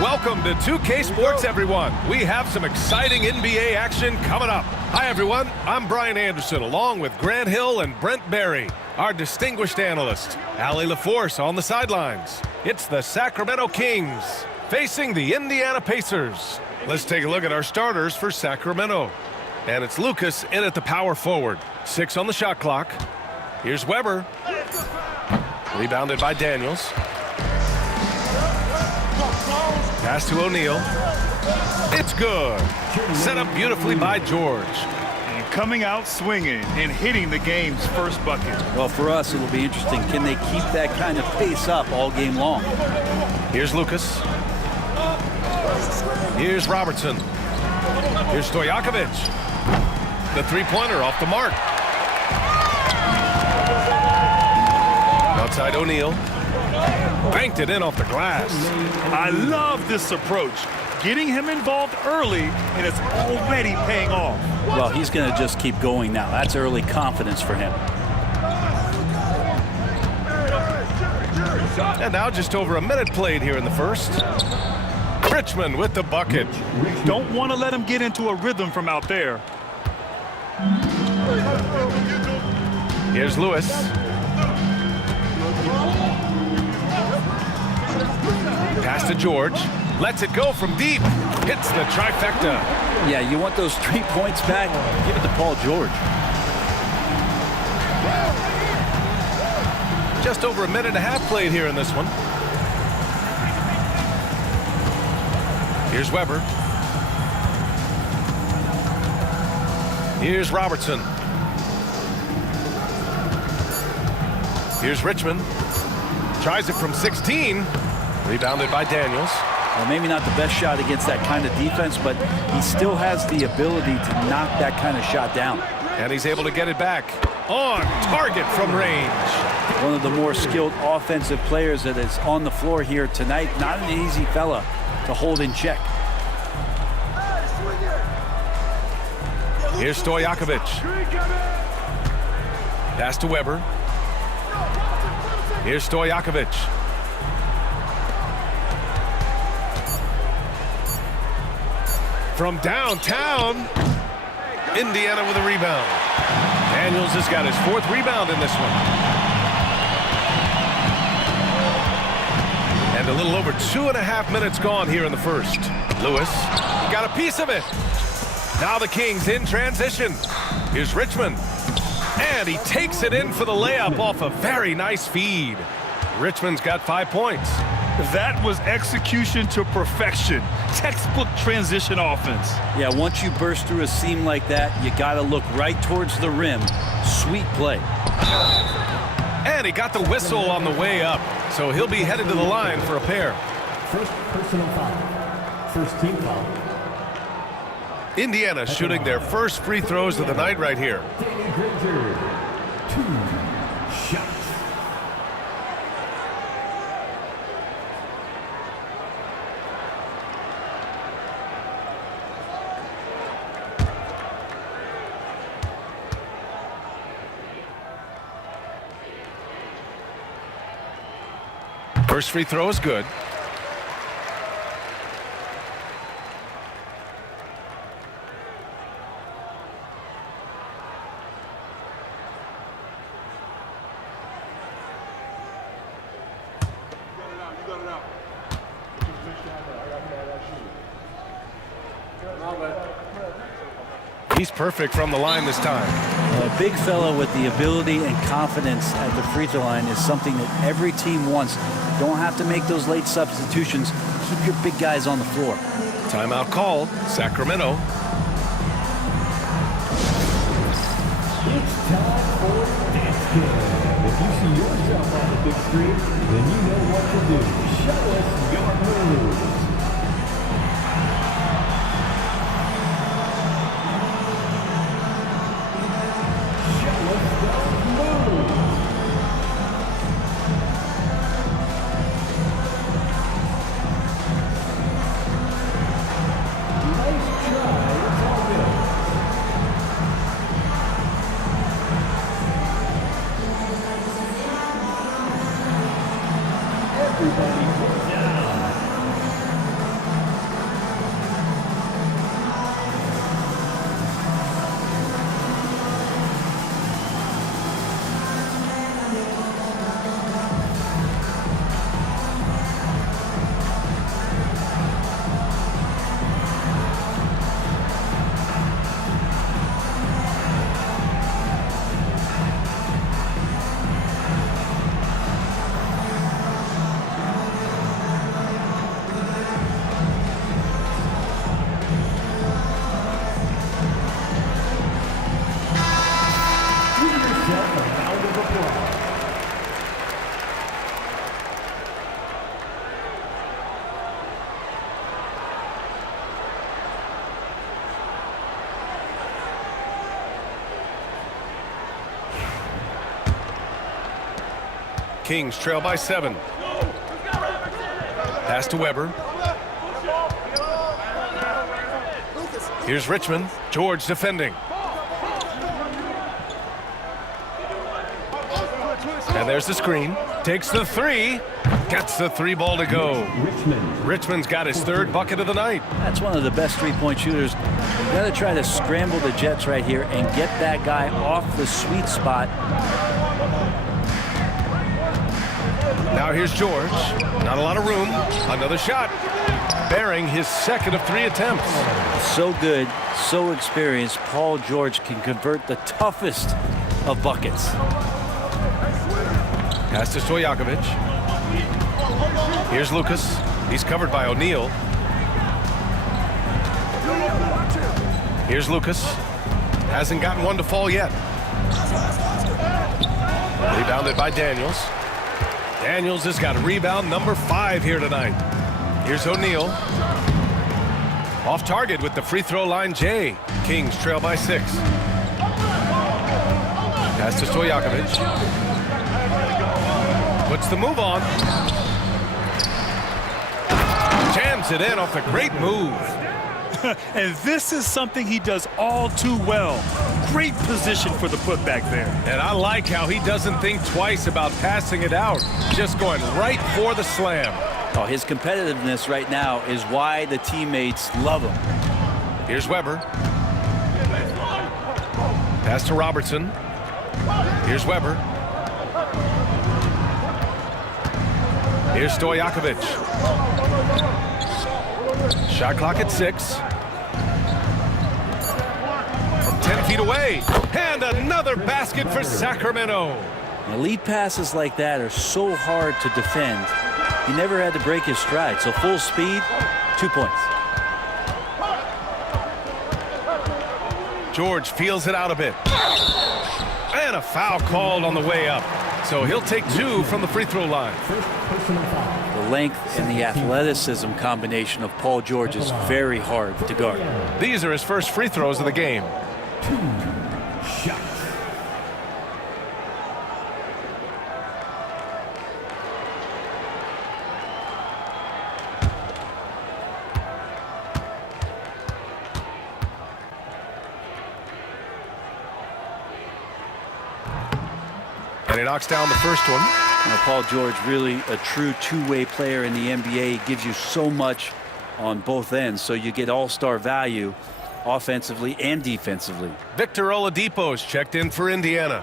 Welcome to 2K Sports, everyone. We have some exciting NBA action coming up. Hi, everyone. I'm Brian Anderson, along with Grant Hill and Brent Barry, our distinguished analyst. Allie LaForce on the sidelines. It's the Sacramento Kings facing the Indiana Pacers. Let's take a look at our starters for Sacramento. And it's Lucas in at the power forward. 6 on the shot clock. Here's Weber. Rebounded by Daniels. Pass to O'Neal. It's good. Set up beautifully by George. And coming out swinging and hitting the game's first bucket. Well, for us, it'll be interesting. Can they keep that kind of pace up all game long? Here's Lucas. Here's Robertson. Here's Stojakovic. The three-pointer off the mark. Outside O'Neal. Banked it in off the glass. I love this approach. Getting him involved early, and it's already paying off. Well, he's going to just keep going now. That's early confidence for him. And now just over a minute played here in the first. Richmond with the bucket. Don't want to let him get into a rhythm from out there. Here's Lewis. Pass to George. Lets it go from deep. Hits the trifecta. Yeah, you want those 3 points back? Give it to Paul George. Just over a minute and a half played here in this one. Here's Weber. Here's Robertson. Here's Richmond. Tries it from 16. Rebounded by Daniels. Well, maybe not the best shot against that kind of defense, but he still has the ability to knock that kind of shot down. And he's able to get it back. On target from range. One of the more skilled offensive players that is on the floor here tonight. Not an easy fella to hold in check. Here's Stojakovic. Pass to Weber. Here's Stojakovic. From downtown, Indiana with a rebound. Daniels has got his 4th rebound in this one. And a little over 2.5 minutes gone here in the first. Lewis got a piece of it. Now the Kings in transition. Here's Richmond. And he takes it in for the layup off a very nice feed. Richmond's got 5 points. That was execution to perfection. Textbook transition offense. Yeah, once you burst through a seam like that, you got to look right towards the rim. Sweet play. And he got the whistle on the way up, so he'll be headed to the line for a pair. First personal foul. First team foul. Indiana shooting their first free throws of the night right here. Danny Granger, 2 shots. First free throw is good. He's perfect from the line this time. A big fella with the ability and confidence at the free throw line is something that every team wants. Don't have to make those late substitutions. Keep your big guys on the floor. Timeout called. Sacramento. It's time for Dance Cam. If you see yourself on the big screen, then you know what to do. Show us your moves. Everybody put down. Kings trail by 7. Pass to Weber. Here's Richmond. George defending. And there's the screen. Takes the 3. Gets the 3 ball to go. Richmond's got his 3rd bucket of the night. That's one of the best three-point shooters. You got to try to scramble the Jets right here and get that guy off the sweet spot. Now here's George. Not a lot of room. Another shot. Bearing his 2nd of 3 attempts. So good, so experienced. Paul George can convert the toughest of buckets. Pass to Stojakovic. Here's Lucas. He's covered by O'Neal. Here's Lucas. Hasn't gotten one to fall yet. Rebounded by Daniels. Daniels has got rebound number 5 here tonight. Here's O'Neal. Off target with the free throw line, Jay. Kings trail by 6. Pass to Stojakovic. Puts the move on. Jams it in off a great move. And this is something he does all too well. Great position for the putback there. And I like how he doesn't think twice about passing it out. Just going right for the slam. Oh, his competitiveness right now is why the teammates love him. Here's Weber. Pass to Robertson. Here's Weber. Here's Stojakovic. Shot clock at 6. From 10 feet away. And another basket for Sacramento. Elite passes like that are so hard to defend. He never had to break his stride. So full speed, 2 points. George feels it out a bit. And a foul called on the way up. So he'll take 2 from the free throw line. The length and the athleticism combination of Paul George is very hard to guard. These are his first free throws of the game. 2 shots. And he knocks down the first one. Now, Paul George, really a true two-way player in the NBA. He gives you so much on both ends, so you get all-star value offensively and defensively. Victor Oladipo's checked in for Indiana.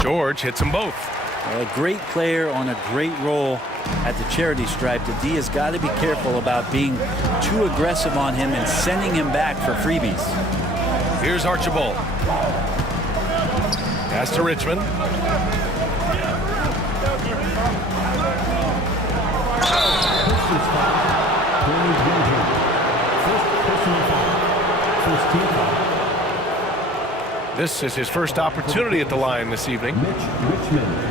George hits them both. A great player on a great role at the charity stripe. The D has got to be careful about being too aggressive on him and sending him back for freebies. Here's Archibald. Pass to Richmond. This is his first opportunity at the line this evening. Richmond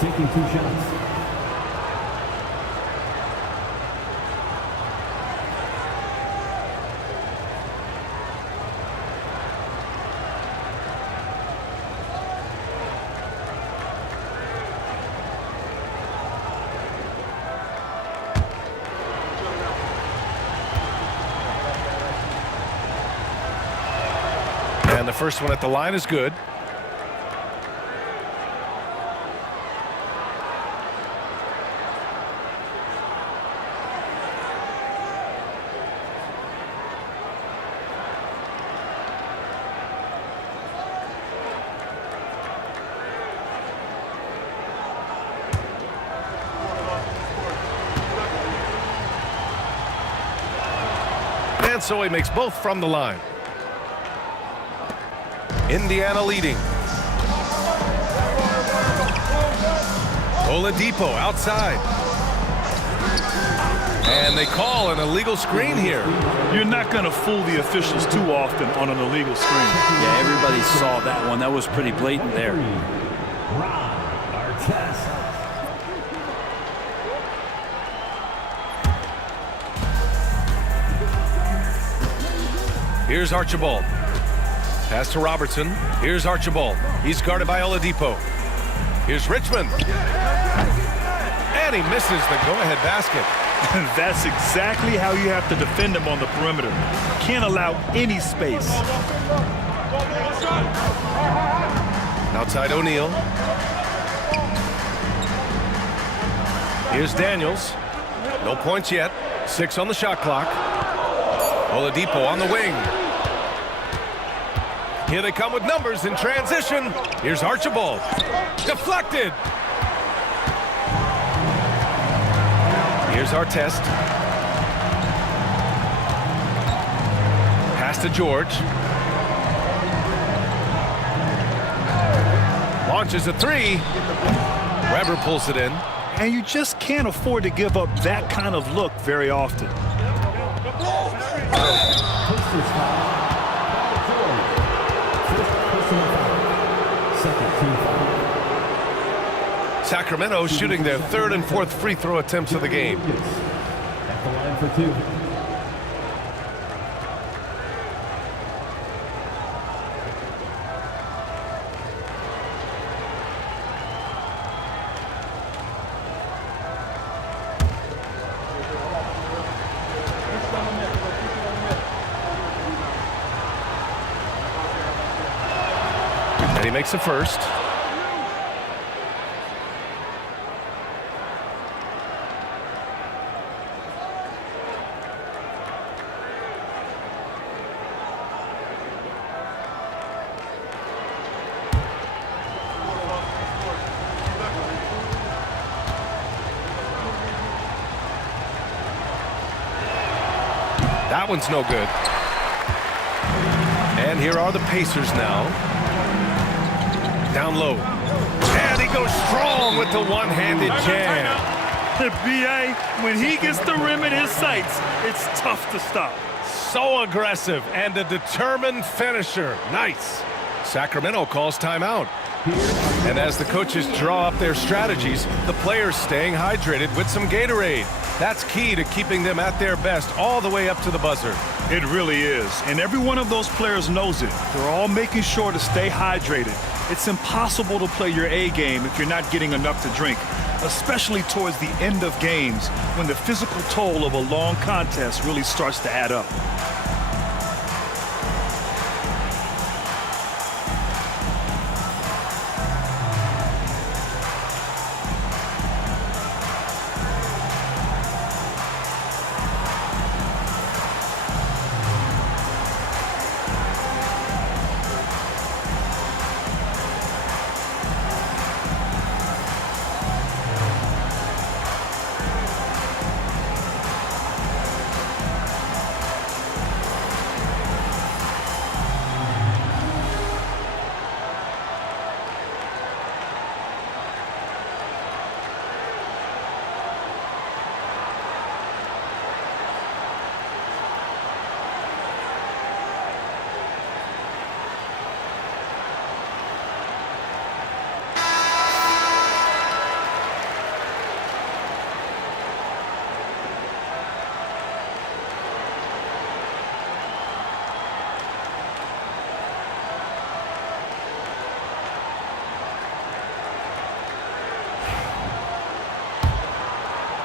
taking 2 shots. And the first one at the line is good. And so he makes both from the line. Indiana leading. Oladipo outside. And they call an illegal screen here. You're not going to fool the officials too often on an illegal screen. Yeah, everybody saw that one. That was pretty blatant there. Here's Archibald. Pass to Robertson. Here's Archibald. He's guarded by Oladipo. Here's Richmond. And he misses the go-ahead basket. That's exactly how you have to defend him on the perimeter. Can't allow any space. Outside O'Neal. Here's Daniels. No points yet. 6 on the shot clock. Oladipo on the wing. Here they come with numbers in transition. Here's Archibald. Deflected. Here's Artest. Pass to George. Launches a 3. Weber pulls it in. And you just can't afford to give up that kind of look very often. Sacramento shooting their 3rd and 4th free throw attempts of the game. At the line for 2. And he makes the first. That one's no good. And here are the Pacers now. Down low. And he goes strong with the one-handed jam. The BA, when he gets the rim in his sights, it's tough to stop. So aggressive and a determined finisher. Nice. Sacramento calls timeout. And as the coaches draw up their strategies, the players staying hydrated with some Gatorade. That's key to keeping them at their best all the way up to the buzzer. It really is. And every one of those players knows it. They're all making sure to stay hydrated. It's impossible to play your A game if you're not getting enough to drink, especially towards the end of games when the physical toll of a long contest really starts to add up.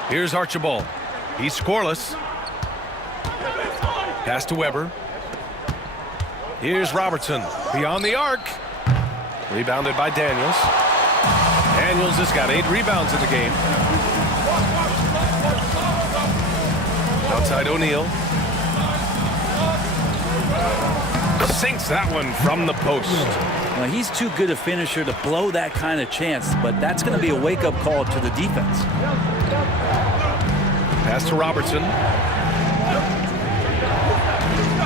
Here's Archibald. He's scoreless. Pass to Weber. Here's Robertson. Beyond the arc. Rebounded by Daniels. Daniels has got 8 rebounds in the game. Outside O'Neal. Sinks that one from the post. Well, he's too good a finisher to blow that kind of chance, but that's going to be a wake-up call to the defense. Pass to Robertson.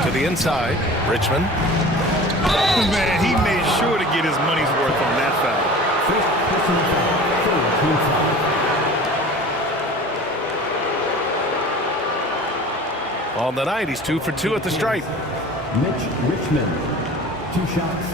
To the inside. Richmond. Man, he made sure to get his money's worth on that foul. On the night, he's 2 for 2 at the stripe. Mitch Richmond, 2 shots.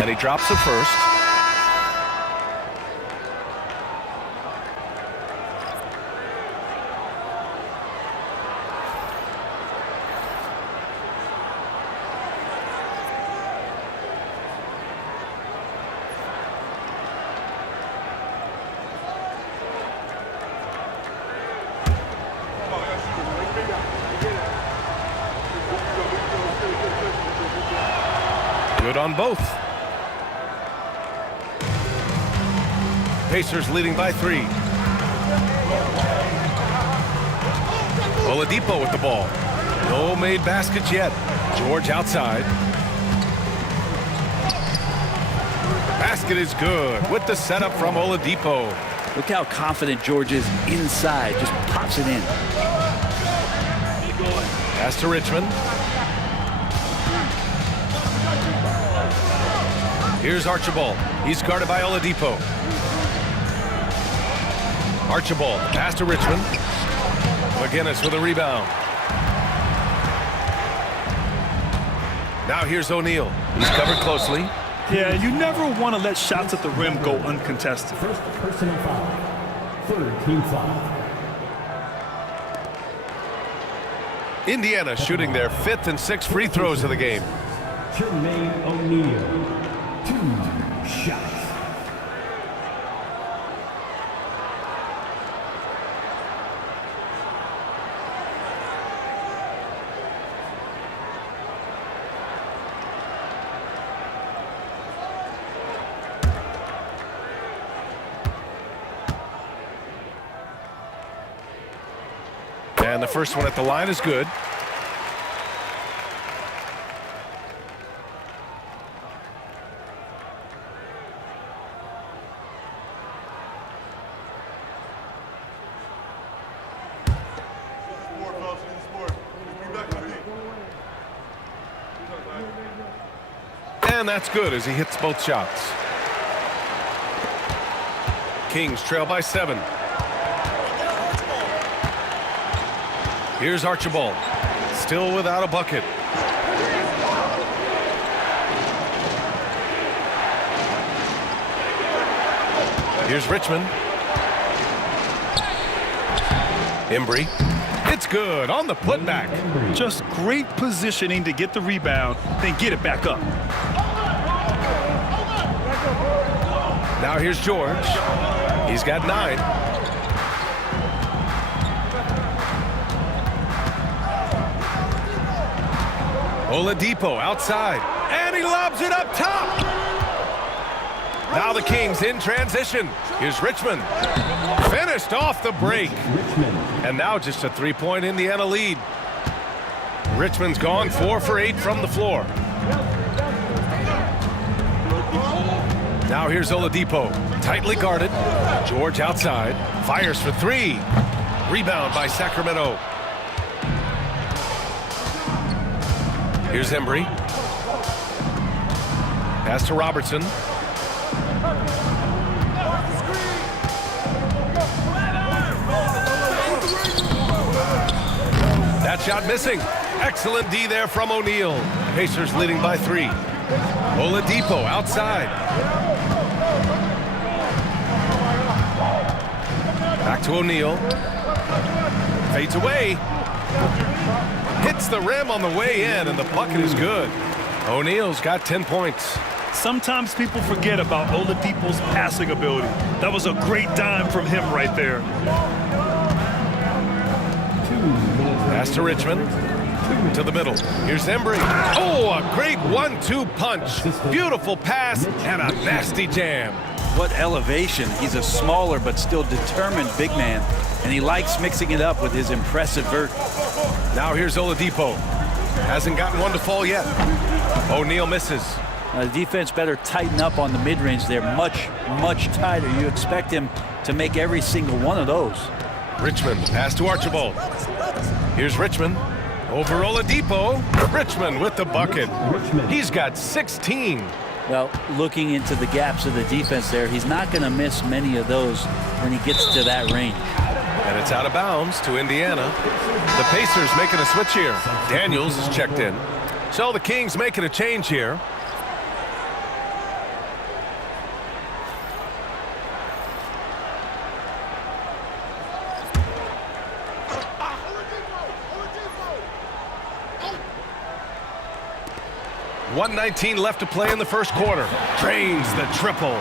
And he drops the first. Good on both. Pacers leading by 3. Oladipo with the ball. No made baskets yet. George outside. Basket is good with the setup from Oladipo. Look how confident George is inside. Just pops it in. Pass to Richmond. Here's Archibald. He's guarded by Oladipo. Archibald, pass to Richmond. McGinnis with a rebound. Now here's O'Neal. He's covered closely. Yeah, you never want to let shots at the rim go uncontested. First personal foul. Third team foul. Indiana shooting their 5th and 6th free throws of the game. Jermaine O'Neal. 2 shots. And the first one at the line is good. And that's good as he hits both shots. Kings trail by 7. Here's Archibald. Still without a bucket. Here's Richmond. Embry. It's good on the putback. Just great positioning to get the rebound, then get it back up. Now here's George. He's got 9. Oladipo outside. And he lobs it up top. Now the Kings in transition. Here's Richmond. Finished off the break. And now just a 3-point Indiana lead. Richmond's gone 4 for 8 from the floor. Now here's Oladipo. Tightly guarded. George outside. Fires for 3. Rebound by Sacramento. Here's Embry. Pass to Robertson. That shot missing. Excellent D there from O'Neal. Pacers leading by 3. Oladipo outside. Back to O'Neal. Fades away. Hits the rim on the way in, and the bucket is good. O'Neal's got 10 points. Sometimes people forget about Oladipo's passing ability. That was a great dime from him right there. Pass to Richmond. To the middle. Here's Embry. Oh, a great 1-2 punch. Beautiful pass and a nasty jam. What elevation. He's a smaller but still determined big man, and he likes mixing it up with his impressive vert. Now here's Oladipo. Hasn't gotten one to fall yet. O'Neal misses. The defense better tighten up on the mid-range there. Much, much tighter. You expect him to make every single one of those. Richmond, pass to Archibald. Here's Richmond. Over Oladipo. Richmond with the bucket. He's got 16. Well, looking into the gaps of the defense there, he's not going to miss many of those when he gets to that range. And it's out of bounds to Indiana. The Pacers making a switch here. Daniels is checked in. So the Kings making a change here. 1:19 left to play in the first quarter. Drains the triple.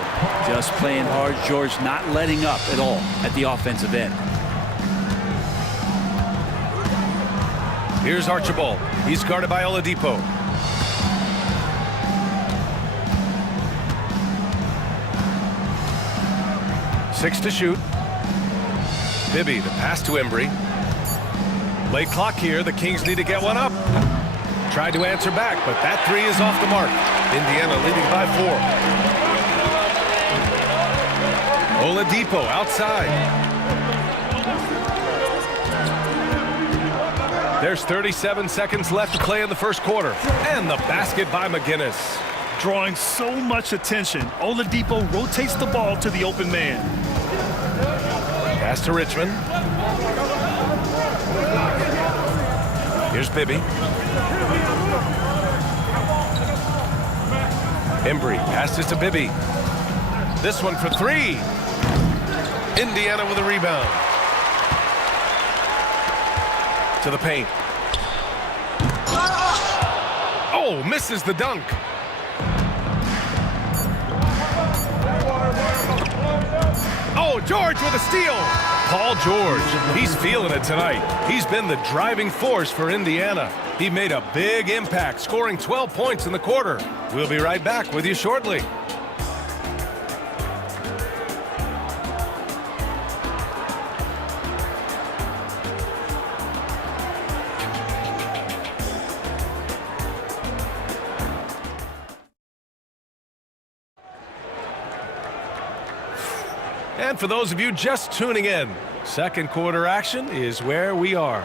Just playing hard, George, not letting up at all at the offensive end. Here's Archibald. He's guarded by Oladipo. Six to shoot. Bibby, the pass to Embry. Late clock here. The Kings need to get one up. Tried to answer back, but that three is off the mark. Indiana leading by 4. Oladipo outside. There's 37 seconds left to play in the first quarter. And the basket by McGinnis. Drawing so much attention, Oladipo rotates the ball to the open man. Pass to Richmond. Here's Bibby. Embry passes to Bibby. This one for three. Indiana with a rebound. To the paint. Oh, misses the dunk. Oh, George with a steal. Paul George, he's feeling it tonight. He's been the driving force for Indiana. He made a big impact, scoring 12 points in the quarter. We'll be right back with you shortly. And for those of you just tuning in, second quarter action is where we are.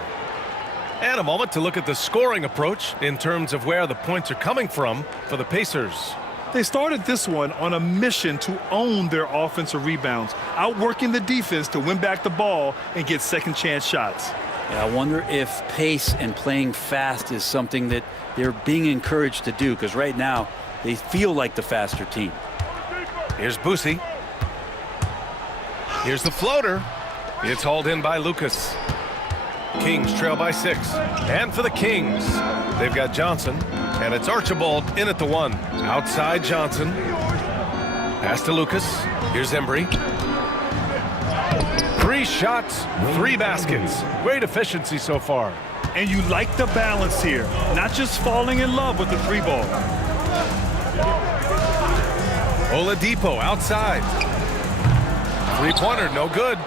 And a moment to look at the scoring approach in terms of where the points are coming from for the Pacers. They started this one on a mission to own their offensive rebounds, outworking the defense to win back the ball and get second chance shots. Yeah, I wonder if pace and playing fast is something that they're being encouraged to do, because right now they feel like the faster team. Here's Boosie. Here's the floater. It's hauled in by Lucas. Kings trail by 6. And for the Kings, they've got Johnson. And it's Archibald in at the 1. Outside Johnson. Pass to Lucas. Here's Embry. 3 shots, 3 baskets. Great efficiency so far. And you like the balance here, not just falling in love with the 3 ball. Oladipo outside. 3-pointer, no good.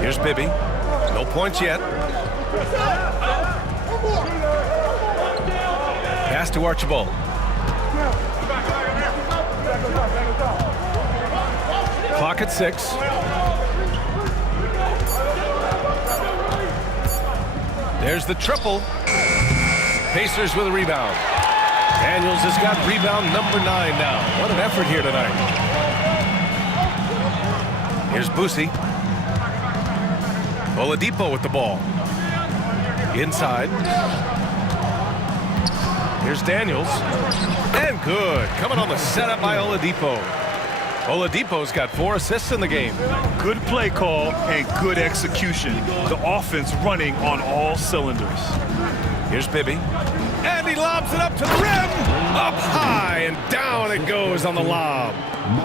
Here's Bibby. No points yet. Pass to Archibald. Clock at 6. There's the triple. Pacers with a rebound. Daniels has got rebound number 9 now. What an effort here tonight. Here's Boosie. Oladipo with the ball. Inside. Here's Daniels. And good. Coming on the setup by Oladipo. Oladipo's got 4 assists in the game. Good play call and good execution. The offense running on all cylinders. Here's Bibby. And he lobs it up to the rim. Up high and down it goes on the lob.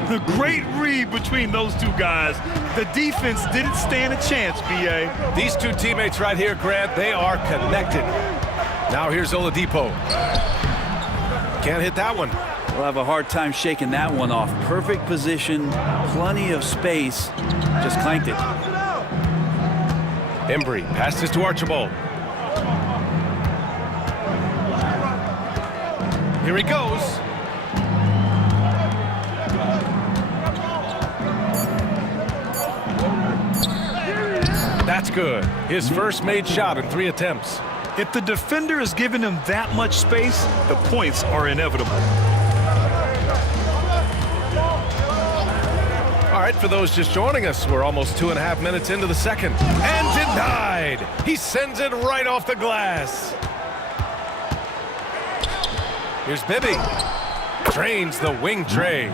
The great read between those two guys. The defense didn't stand a chance, B.A. These two teammates right here, Grant, they are connected. Now here's Oladipo. Can't hit that one. We'll have a hard time shaking that one off. Perfect position, plenty of space. Just clanked it. Embry passes to Archibald. Here he goes. That's good. His first made shot in 3 attempts. If the defender is giving him that much space, the points are inevitable. All right, for those just joining us, we're almost 2.5 minutes into the second. And denied. He sends it right off the glass. Here's Bibby. Drains the wing tray.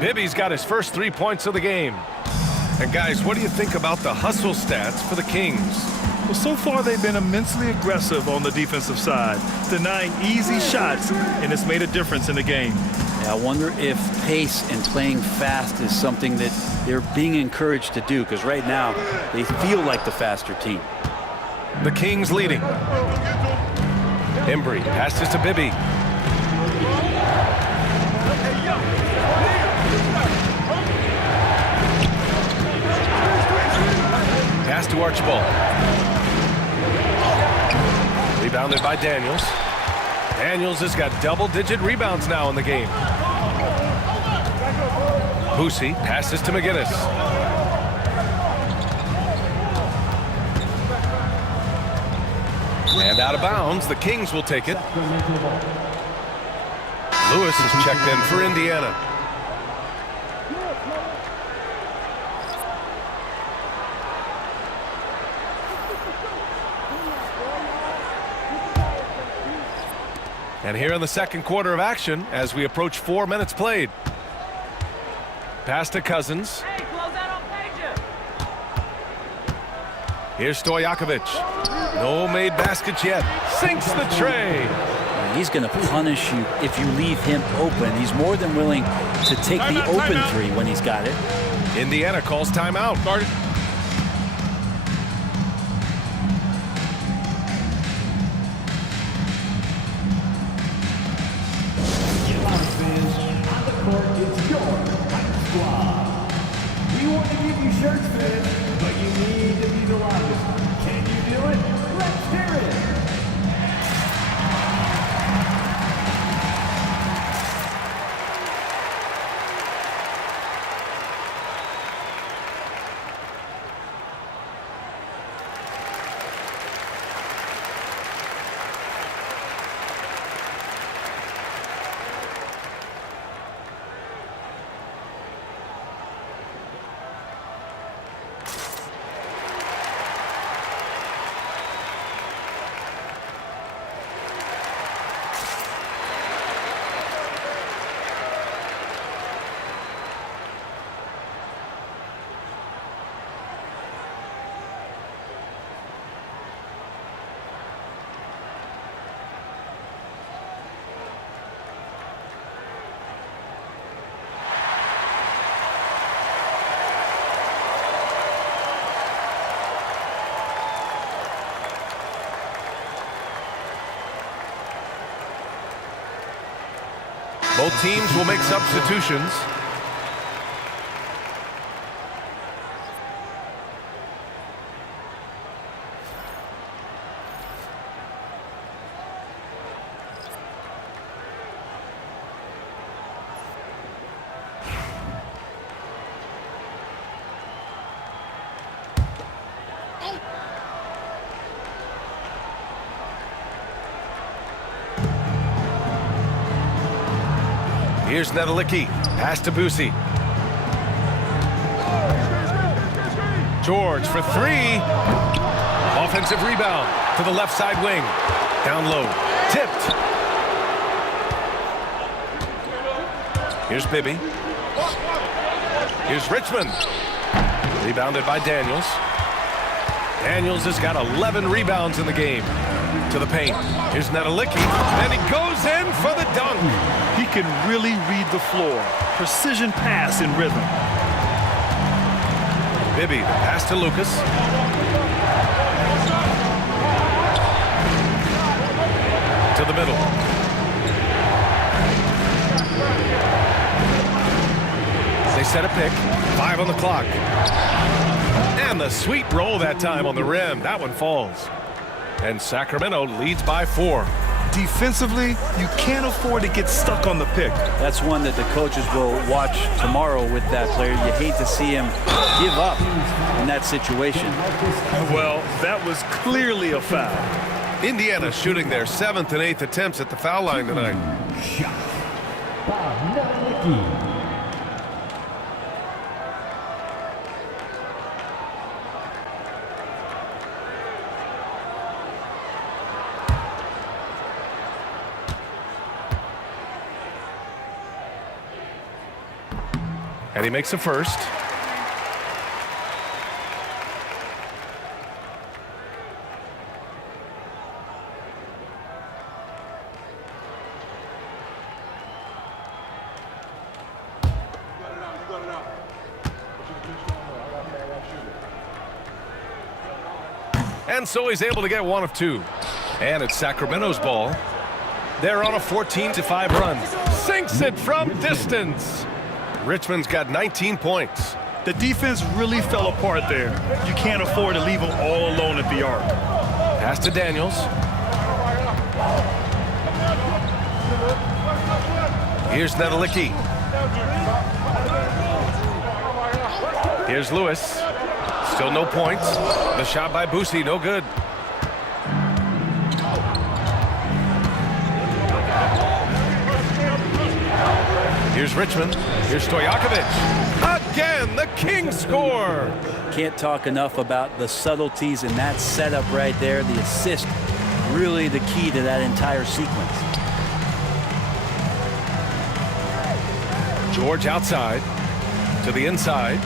Bibby's got his first 3 points of the game. And guys, what do you think about the hustle stats for the Kings? Well, so far they've been immensely aggressive on the defensive side, denying easy shots, and it's made a difference in the game. I wonder if pace and playing fast is something that they're being encouraged to do, because right now they feel like the faster team. The Kings leading. Embry passes to Bibby. Pass to Archibald. Rebounded by Daniels. Daniels has got double-digit rebounds now in the game. Boosie passes to McGinnis. And out of bounds, the Kings will take it. Lewis is checked in for Indiana. And here in the second quarter of action, as we approach 4 minutes played. Pass to Cousins. Hey, close that on Pager. Here's Stojakovic. No made baskets yet. Sinks the tray. He's going to punish you if you leave him open. He's more than willing to take the open three when he's got it. Indiana calls timeout. On the court, it's your Hype Squad. We want to give you shirts, fans, but you need to be the loudest. Can you do it? Let's hear it. Both teams will make substitutions. Here's Nedelicki. Pass to Boosie. George for three. Offensive rebound to the left side wing. Down low. Tipped. Here's Bibby. Here's Richmond. Rebounded by Daniels. Daniels has got 11 rebounds in the game. To the paint. Here's Nedelicki. And he goes in for the dunk. He can really read the floor. Precision pass in rhythm. Bibby, the pass to Lucas. To the middle. They set a pick. 5 on the clock. And the sweet roll that time on the rim. That one falls. And Sacramento leads by 4. Defensively, you can't afford to get stuck on the pick. That's one that the coaches will watch tomorrow with that player. You hate to see him give up in that situation. Well, that was clearly a foul. Indiana shooting their 7th and 8th attempts at the foul line tonight. Shot. Bob Nedelicki. And he makes the first. And so he's able to get one of two. And it's Sacramento's ball. They're on a 14-5 run. Sinks it from distance. Richmond's got 19 points. The defense really fell apart there. You can't afford to leave them all alone at the arc. Pass to Daniels. Here's Nedelicki. Here's Lewis. Still no points. The shot by Boosie, no good. Here's Richmond. Here's Stojakovic. Again, the Kings score. Can't talk enough about the subtleties in that setup right there. The assist, really the key to that entire sequence. George outside to the inside.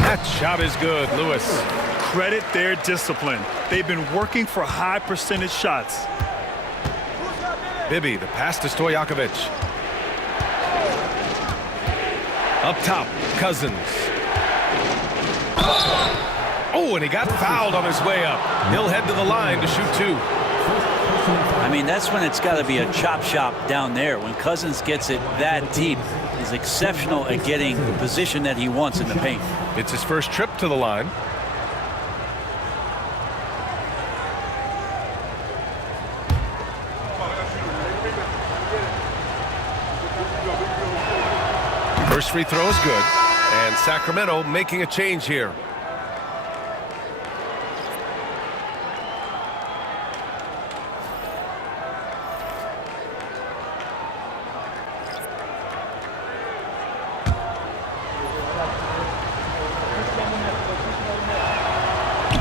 That shot is good, Lewis. Credit their discipline. They've been working for high percentage shots. Bibby, the pass to Stojakovic. Up top, Cousins. Oh, and he got fouled on his way up. He'll head to the line to shoot two. I mean, that's when it's got to be a chop shop down there. When Cousins gets it that deep, he's exceptional at getting the position that he wants in the paint. It's his first trip to the line. First free throw is good, and Sacramento making a change here.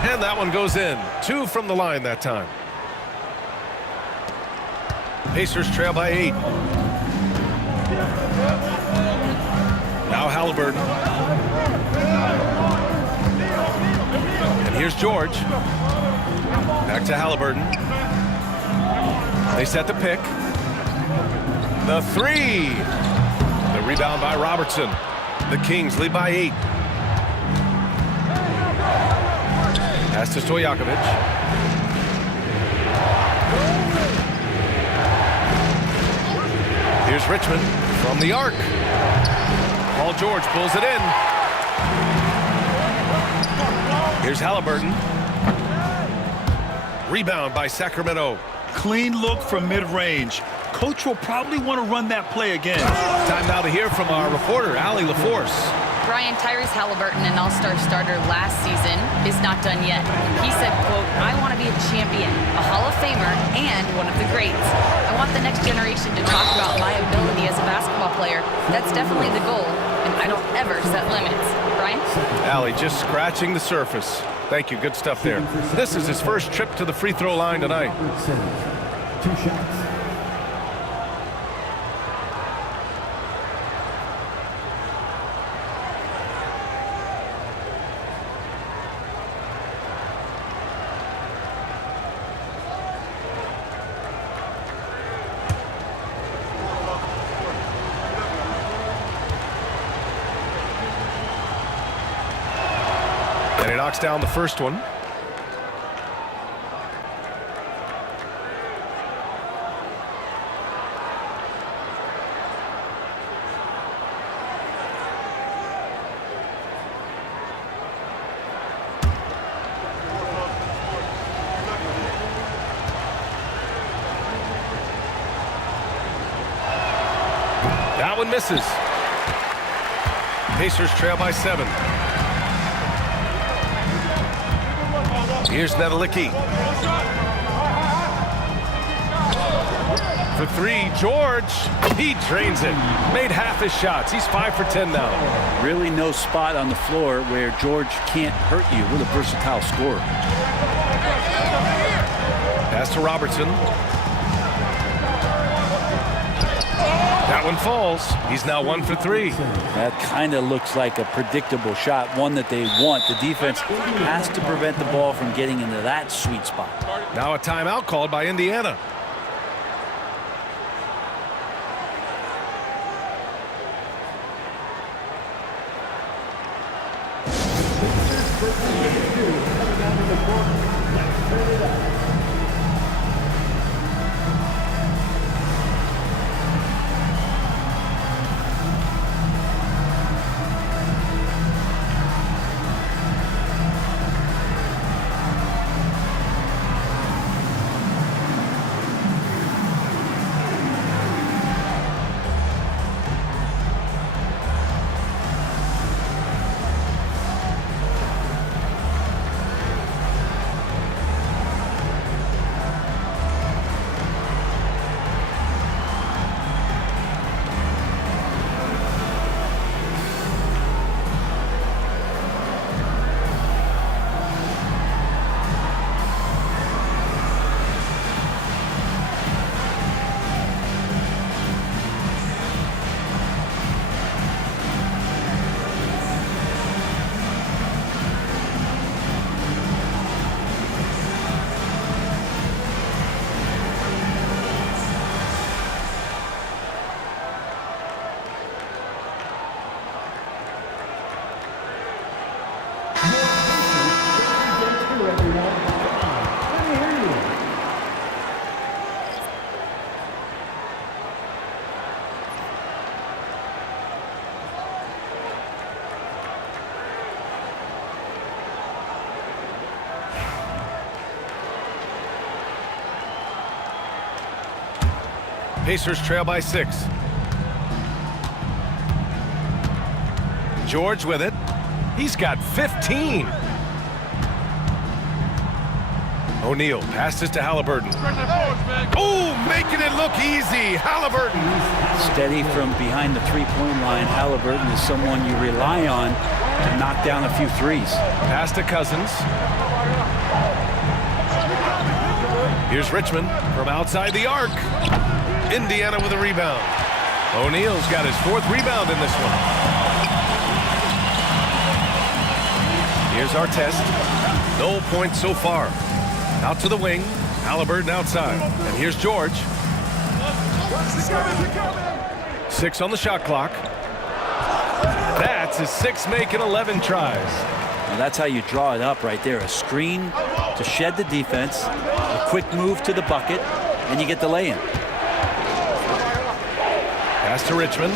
And that one goes in. 2 from the line that time. Pacers trail by 8. Now Halliburton. And here's George. Back to Halliburton. They set the pick. The three. The rebound by Robertson. The Kings lead by 8. Pass to Stojakovic. Here's Richmond from the arc. Paul George pulls it in. Here's Halliburton. Rebound by Sacramento. Clean look from mid-range. Coach will probably want to run that play again. Time now to hear from our reporter, Allie LaForce. Brian, Tyrese Halliburton, an all-star starter last season, is not done yet. He said, quote, "I want to be a champion, a Hall of Famer, and one of the greats. I want the next generation to talk about my ability as a basketball player. That's definitely the goal, and I don't ever set limits." Brian? Allie just scratching the surface. Thank you. Good stuff there. This is his first trip to the free throw line tonight. 2 shots. And he knocks down the first one. That one misses. Pacers trail by 7. Here's Nedelicki. For 3, George. He drains it. Made half his shots. He's 5 for 10 now. Really no spot on the floor where George can't hurt you with a versatile scorer. Pass to Robertson. That one falls. He's now 1 for 3. That kind of looks like a predictable shot, one that they want. The defense has to prevent the ball from getting into that sweet spot. Now a timeout called by Indiana. period coming out of the court. Let's turn it up. Pacers trail by 6. George with it. He's got 15. O'Neal passes to Halliburton. Oh, making it look easy. Halliburton. Steady from behind the three-point line. Halliburton is someone you rely on to knock down a few threes. Pass to Cousins. Here's Richmond from outside the arc. Indiana with a rebound. O'Neal's got his 4th rebound in this one. Here's Artest. No points so far. Out to the wing. Halliburton outside. And here's George. 6 on the shot clock. That's his 6th make in 11 tries. Well, that's how you draw it up right there. A screen to shed the defense, a quick move to the bucket, and you get the lay-in. Pass to Richmond.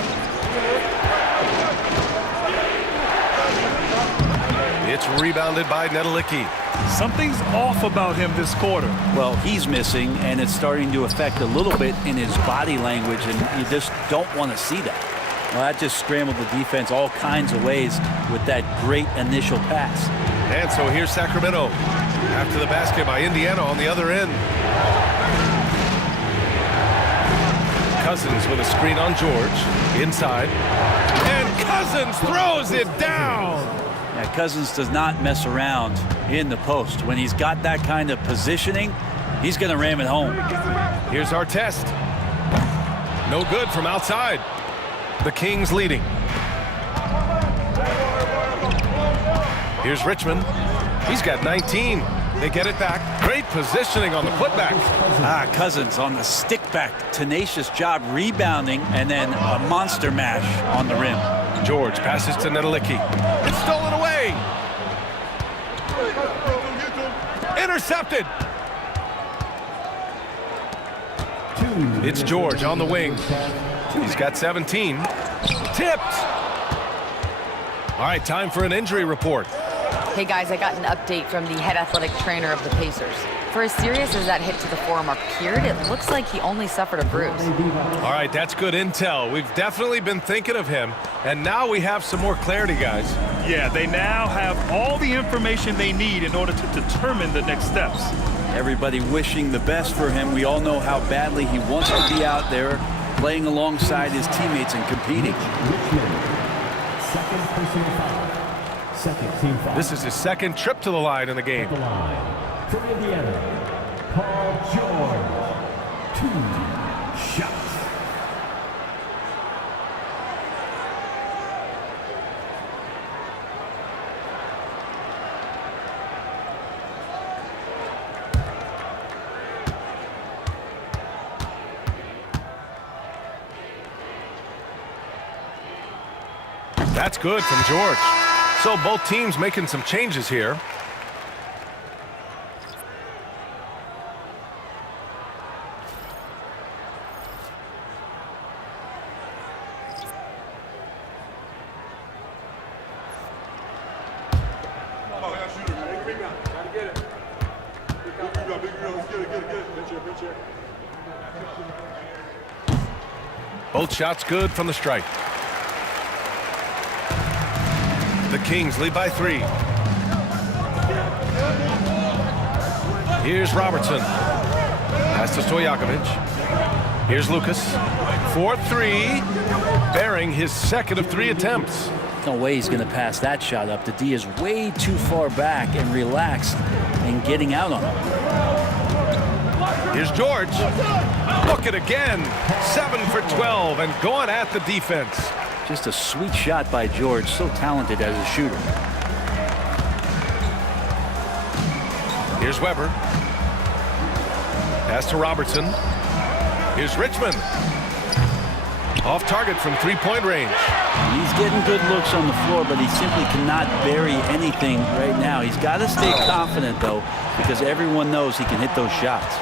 It's rebounded by Nedelicki. Something's off about him this quarter. Well, he's missing, and it's starting to affect a little bit in his body language, and you just don't want to see that. Well, that just scrambled the defense all kinds of ways with that great initial pass. And so here's Sacramento. After the basket by Indiana on the other end. Cousins with a screen on George. Inside. And Cousins throws it down. Yeah, Cousins does not mess around in the post. When he's got that kind of positioning, he's going to ram it home. Here's Artest. No good from outside. The Kings leading. Here's Richmond. He's got 19. They get it back. Great positioning on the putback. Cousins on the stick back. Tenacious job rebounding, and then a monster mash on the rim. George passes to Nedelicki. It's stolen away. Intercepted. It's George on the wing. He's got 17. Tipped. All right, time for an injury report. Hey guys, I got an update from the head athletic trainer of the Pacers. For as serious as that hit to the forearm appeared, it looks like he only suffered a bruise. All right, that's good intel. We've definitely been thinking of him, and now we have some more clarity, guys. Yeah, they now have all the information they need in order to determine the next steps. Everybody wishing the best for him. We all know how badly he wants to be out there, playing alongside his teammates and competing. Second personal foul. Second team foul. This is his 2nd trip to the line in the game. The line from Indiana, Paul George. 2 shots. That's good from George. So both teams making some changes here. Both shots good from the stripe. The Kings lead by 3. Here's Robertson. Pass to Stojakovic. Here's Lucas. 4-3. Bearing his second of 3 attempts. No way he's going to pass that shot up. The D is way too far back and relaxed and getting out on it. Here's George. Look it again. 7 for 12 and going at the defense. Just a sweet shot by George. So talented as a shooter. Here's Weber. Pass to Robertson. Here's Richmond. Off target from 3-point range. He's getting good looks on the floor, but he simply cannot bury anything right now. He's got to stay confident, though, because everyone knows he can hit those shots.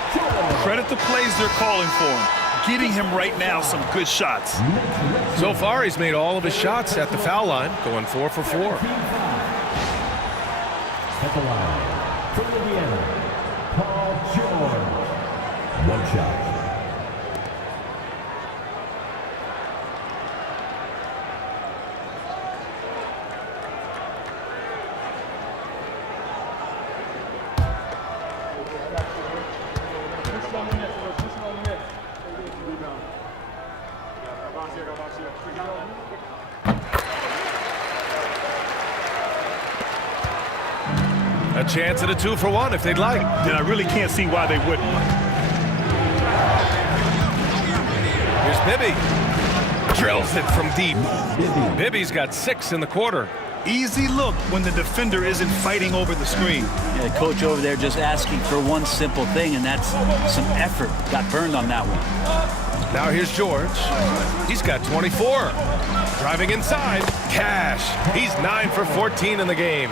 Credit the plays they're calling for him. Getting him right now some good shots. So far, he's made all of his shots at the foul line, going 4 for 4. At the line, from Indiana, Paul George. 1 shot. A chance at a 2 for 1 if they'd like. Then I really can't see why they wouldn't. Here's Bibby. Drills it from deep. Bibby's got 6 in the quarter. Easy look when the defender isn't fighting over the screen. Yeah, the coach over there just asking for one simple thing, and that's some effort. Got burned on that one. Now here's George. He's got 24. Driving inside. Cash. He's 9 for 14 in the game.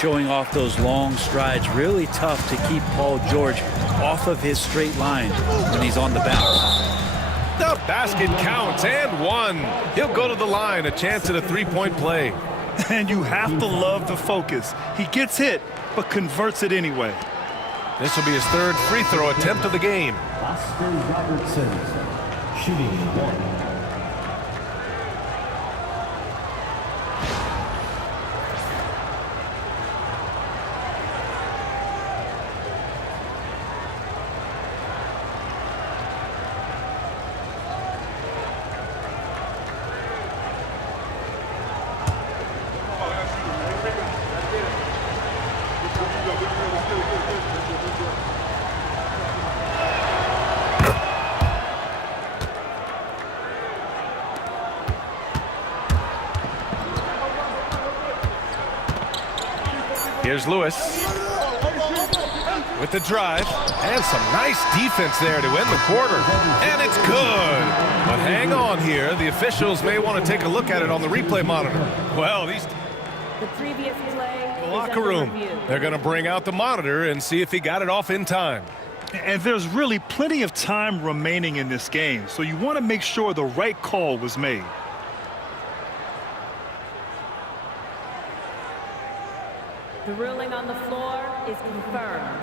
Showing off those long strides. Really tough to keep Paul George off of his straight line when he's on the bounce. The basket counts and 1. He'll go to the line. A chance at a 3-point play. And you have to love the focus. He gets hit, but converts it anyway. This will be his 3rd free throw attempt of the game. Oscar Robertson, shooting 1. Here's Lewis with the drive and some nice defense there to end the quarter. And it's good. But hang on here. The officials may want to take a look at it on the replay monitor. Well, these The previous play the locker room. They're going to bring out the monitor and see if he got it off in time. And there's really plenty of time remaining in this game, so you want to make sure the right call was made. The ruling on the floor is confirmed.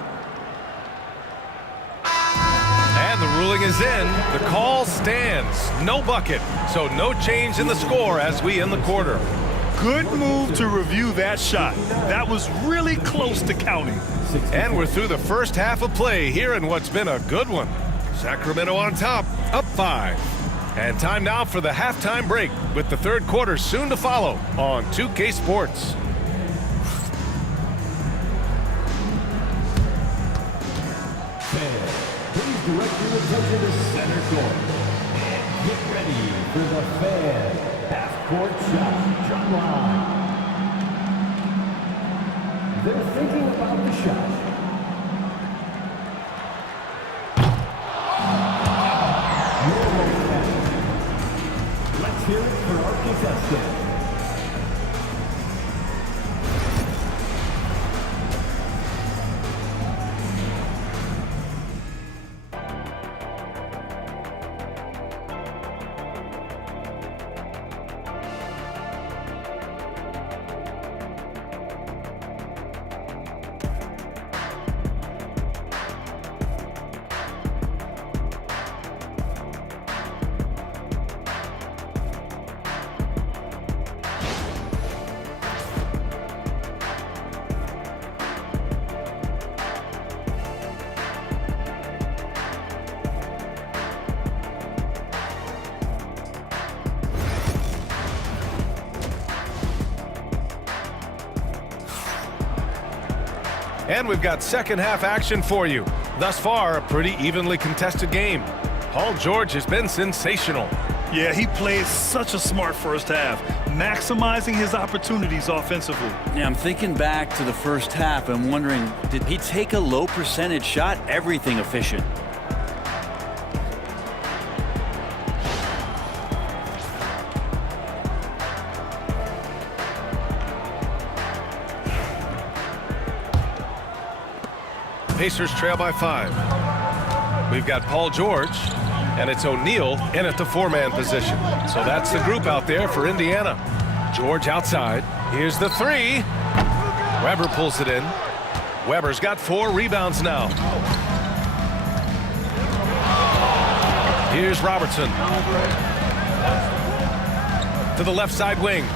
And the ruling is in. The call stands. No bucket. So no change in the score as we end the quarter. Good move to review that shot. That was really close to counting. And we're through the first half of play here in what's been a good one. Sacramento on top, up 5. And time now for the halftime break with the 3rd quarter soon to follow on 2K Sports. Please direct your attention to center court. And get ready for the Fan half-court shot drum line. They're thinking about the shot. Let's hear it for our contestant. And we've got second half action for you. Thus far, a pretty evenly contested game. Paul George has been sensational. Yeah, he played such a smart first half, maximizing his opportunities offensively. Yeah, I'm thinking back to the first half and wondering, did he take a low percentage shot? Everything efficient. Pacers trail by 5. We've got Paul George, and it's O'Neal in at the 4-man position. So that's the group out there for Indiana. George outside. Here's the 3. Weber pulls it in. Weber's got 4 rebounds now. Here's Robertson. To the left side wing.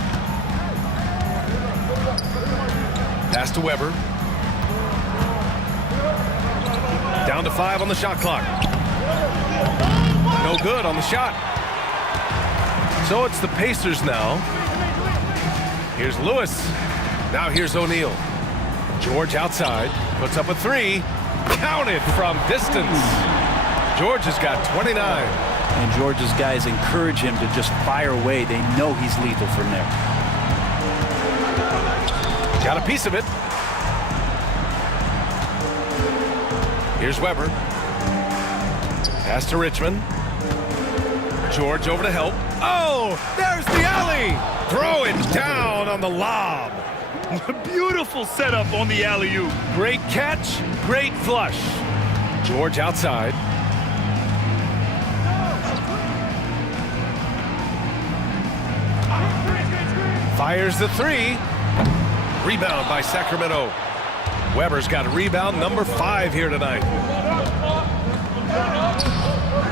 Pass to Weber. Down to 5 on the shot clock. No good on the shot. So it's the Pacers now. Here's Lewis. Now here's O'Neal. George outside. Puts up a 3. Counted from distance. George has got 29. And George's guys encourage him to just fire away. They know he's lethal from there. Got a piece of it. Here's Weber. Pass to Richmond. George over to help. Oh, there's the alley. Throw it down on the lob. Beautiful setup on the alley-oop. Great catch, great flush. George outside. Fires the 3. Rebound by Sacramento. Weber's got rebound number 5 here tonight.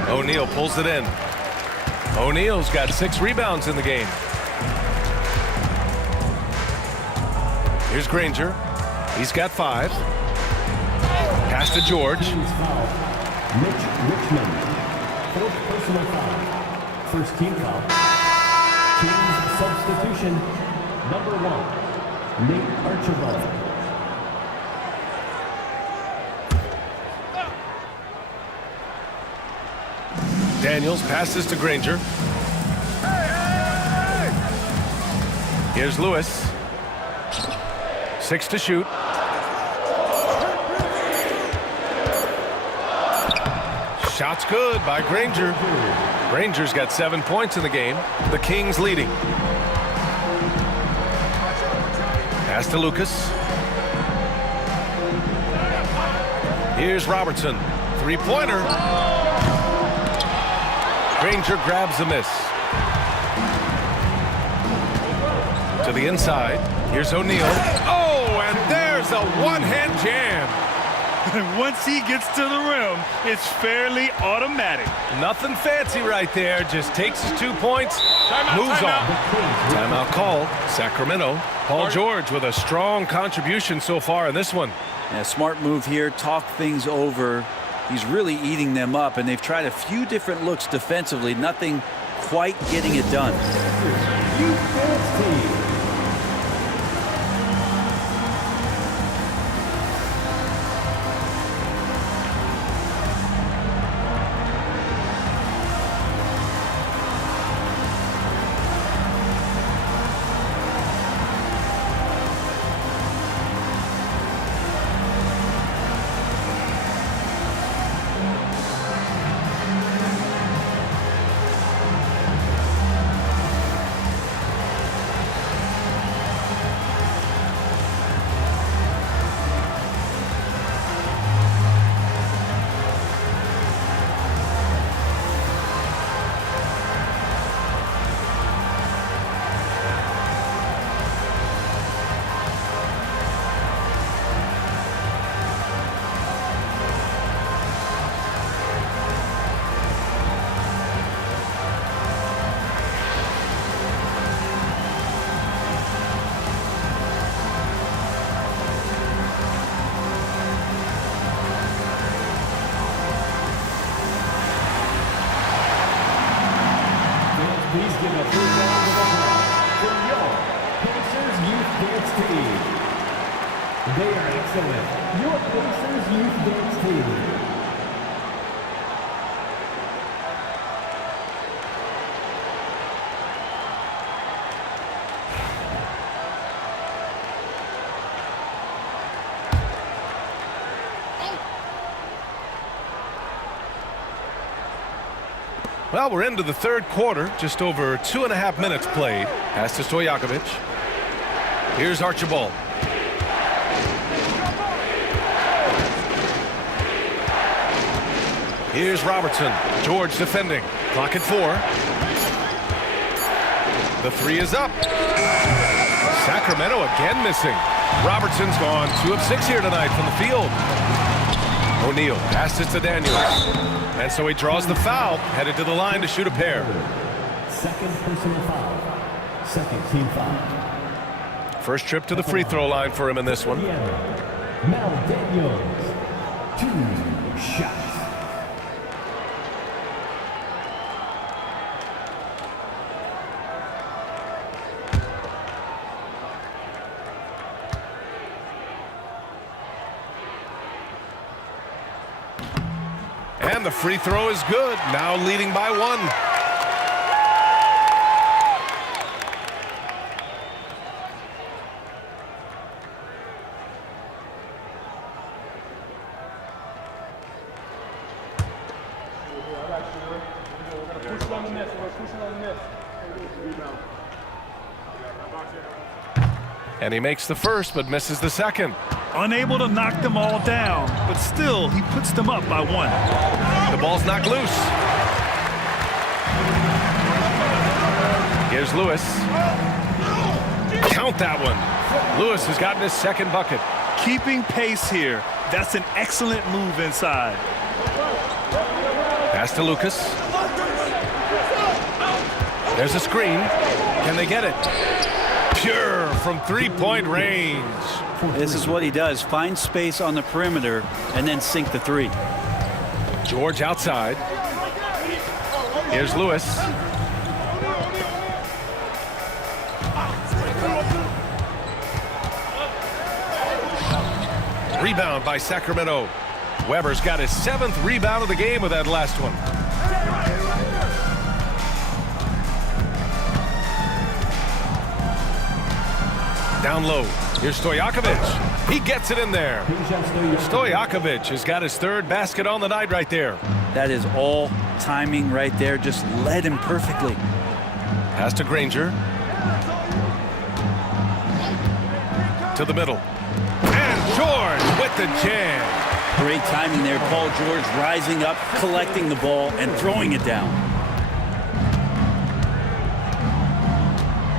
O'Neal pulls it in. O'Neal's got 6 rebounds in the game. Here's Granger. He's got 5. Pass to George. Mitch Richmond. 4th personal foul. First team foul. Kings substitution. Number 1. Nate Archibald. Daniels passes to Granger. Here's Lewis. 6 to shoot. Shot's good by Granger. Granger's got 7 points in the game. The Kings leading. Pass to Lucas. Here's Robertson. 3-pointer. Granger grabs the miss. To the inside. Here's O'Neal. Oh, and there's a one-hand jam. Once he gets to the rim, it's fairly automatic. Nothing fancy right there. Just takes his 2 points, moves on. Timeout called. Sacramento. Paul George with a strong contribution so far in this one. Yeah, smart move here. Talk things over. He's really eating them up, and they've tried a few different looks defensively. Nothing quite getting it done. Please give a big round of applause for your Pacers Youth Dance Team. They are excellent. Your Pacers Youth Dance Team. Well, we're into the third quarter. Just over 2.5 minutes played. Pass to Stojakovic. Here's Archibald. Here's Robertson. George defending. Clock at 4. The 3 is up. Sacramento again missing. Robertson's gone 2 of 6 here tonight from the field. O'Neal passes to Daniels. And so he draws the foul, headed to the line to shoot a pair. Second personal foul. Second team foul. First trip to the free throw line for him in this one. Mel Daniels. 2 shots. And the free throw is good. Now leading by 1. And he makes the first, but misses the second. Unable to knock them all down, but still, he puts them up by 1. The ball's knocked loose. Here's Lewis. Count that one. Lewis has gotten his second bucket. Keeping pace here. That's an excellent move inside. Pass to Lucas. There's a screen. Can they get it? Pure from three-point range. This is what he does. Find space on the perimeter and then sink the 3. George outside. Here's Lewis. Rebound by Sacramento. Weber's got his 7th rebound of the game with that last one. Down low. Here's Stojakovic. He gets it in there. Stojakovic has got his 3rd basket on the night right there. That is all timing right there. Just led him perfectly. Pass to Granger. To the middle. And George with the jam. Great timing there. Paul George rising up, collecting the ball, and throwing it down.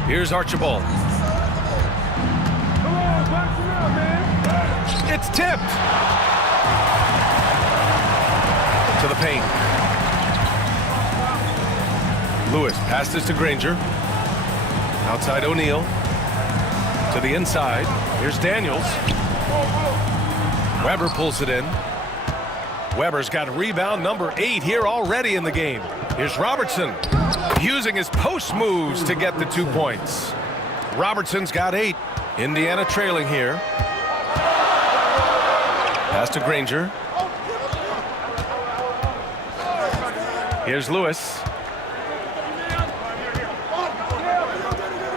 Here's Archibald. It's tipped. To the paint. Lewis passes to Granger. Outside O'Neal. To the inside. Here's Daniels. Weber pulls it in. Weber's got rebound number 8 here already in the game. Here's Robertson. Using his post moves to get the 2 points. Robertson's got 8. Indiana trailing here. Pass to Granger. Here's Lewis.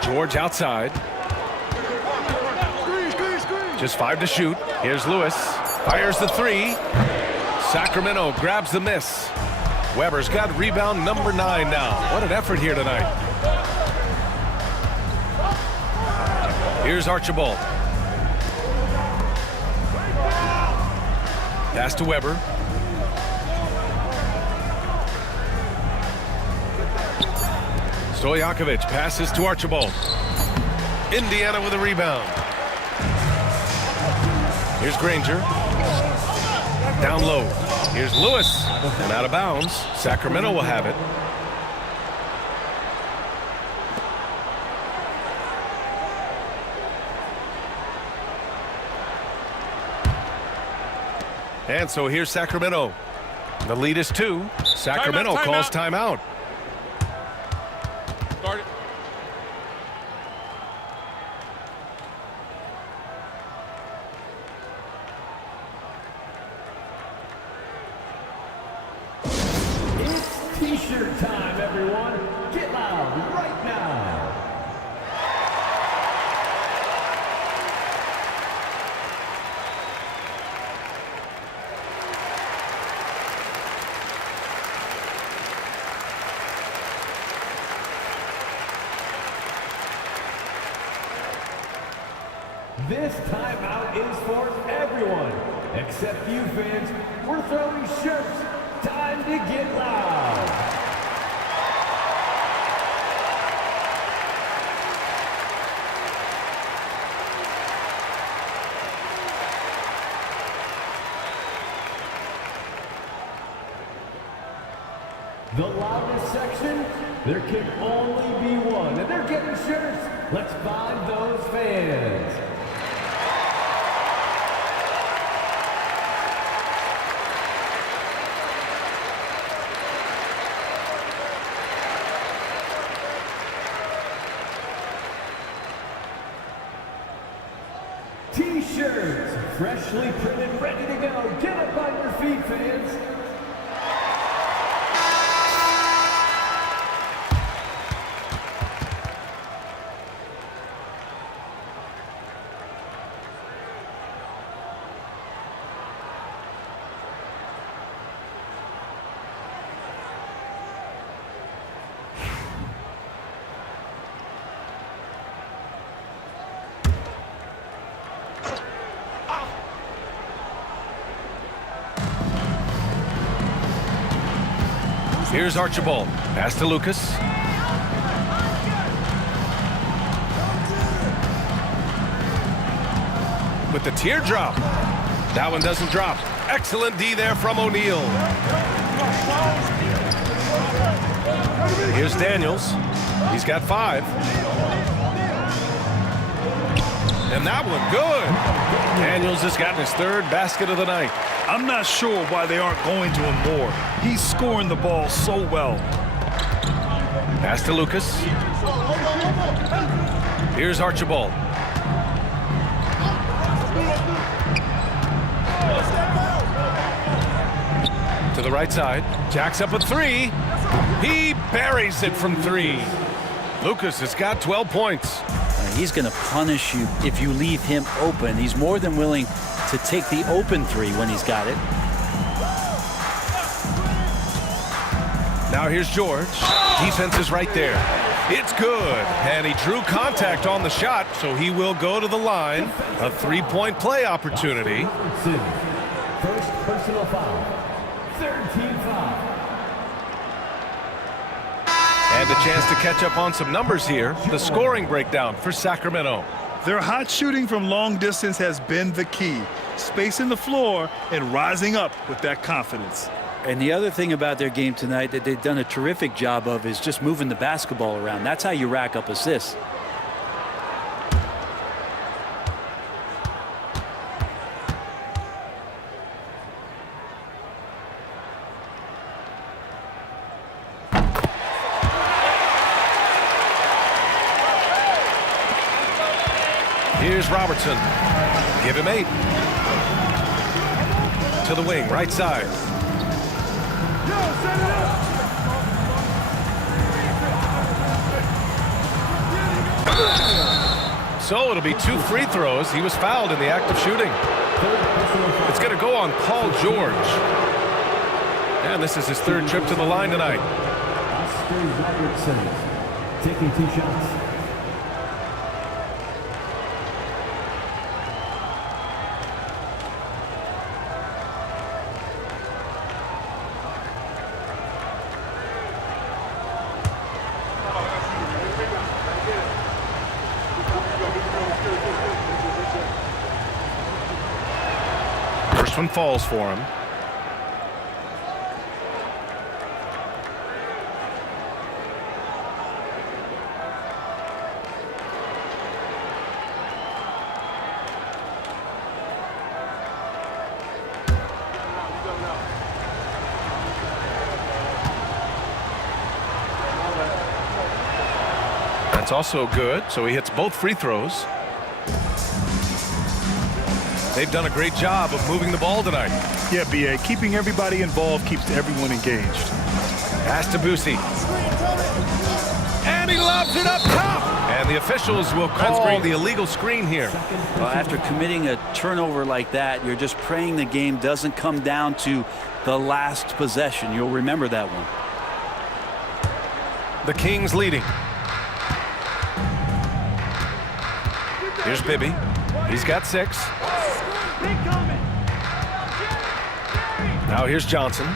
George outside. Just 5 to shoot. Here's Lewis. Fires the 3. Sacramento grabs the miss. Weber's got rebound number 9 now. What an effort here tonight. Here's Archibald. Pass to Weber. Stojakovic passes to Archibald. Indiana with a rebound. Here's Granger. Down low. Here's Lewis. And out of bounds. Sacramento will have it. And so here's Sacramento. The lead is 2. Sacramento calls timeout. Start it. everyone. Get loud right now. This timeout is for everyone, except you fans. We're throwing shirts. Time to get loud. The loudest section, there can only be one, and they're getting shirts. Let's find those fans. T-shirts, freshly printed, ready to go. Get up on your feet, fans. Here's Archibald. Pass to Lucas. With the teardrop. That one doesn't drop. Excellent D there from O'Neal. Here's Daniels. He's got 5. And that one good. Daniels has gotten his 3rd basket of the night. I'm not sure why they aren't going to him more. He's scoring the ball so well. Pass to Lucas. Here's Archibald. To the right side. Jacks up a 3. He buries it from 3. Lucas has got 12 points. He's going to punish you if you leave him open. He's more than willing to take the open 3 when he's got it. Now here's George. Defense is right there. It's good. And he drew contact on the shot, so he will go to the line. A 3-point play opportunity. First personal foul. 3rd team foul. And a chance to catch up on some numbers here. The scoring breakdown for Sacramento. Their hot shooting from long distance has been the key. Spacing the floor and rising up with that confidence. And the other thing about their game tonight that they've done a terrific job of is just moving the basketball around. That's how you rack up assists. Here's Robertson. Give him 8. To the wing, right side. So it'll be 2 free throws. He was fouled in the act of shooting. It's going to go on Paul George. And this is his 3rd trip to the line tonight. Oscar Robertson taking 2 shots. First one falls for him. That's also good, so he hits both free throws. They've done a great job of moving the ball tonight. Yeah, B.A., keeping everybody involved keeps everyone engaged. Pass to Boosie. And he lobs it up top. And the officials will call the illegal screen here. Well, after committing a turnover like that, you're just praying the game doesn't come down to the last possession. You'll remember that one. The Kings leading. Here's Bibby. He's got 6. Now here's Johnson.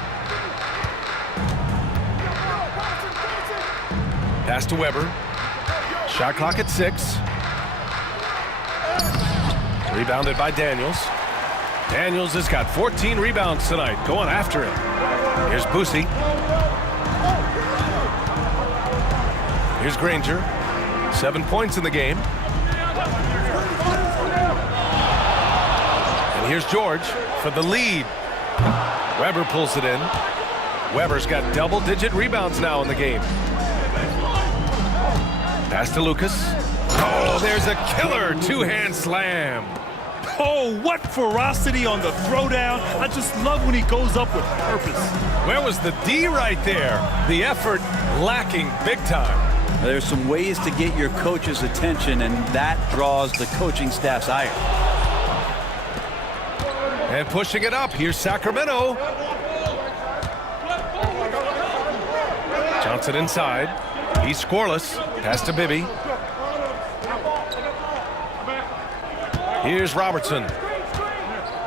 Pass to Weber. Shot clock at 6. Rebounded by Daniels. Daniels has got 14 rebounds tonight. Going after it. Here's Boosie. Here's Granger. 7 points in the game. And here's George for the lead. Weber pulls it in. Weber's got double-digit rebounds now in the game. Pass to Lucas. Oh, there's a killer two-hand slam. Oh, what ferocity on the throwdown. I just love when he goes up with purpose. Where was the D right there? The effort lacking big time. There's some ways to get your coach's attention, and that draws the coaching staff's ire. And pushing it up, here's Sacramento. Johnson inside. He's scoreless. Pass to Bibby. Here's Robertson.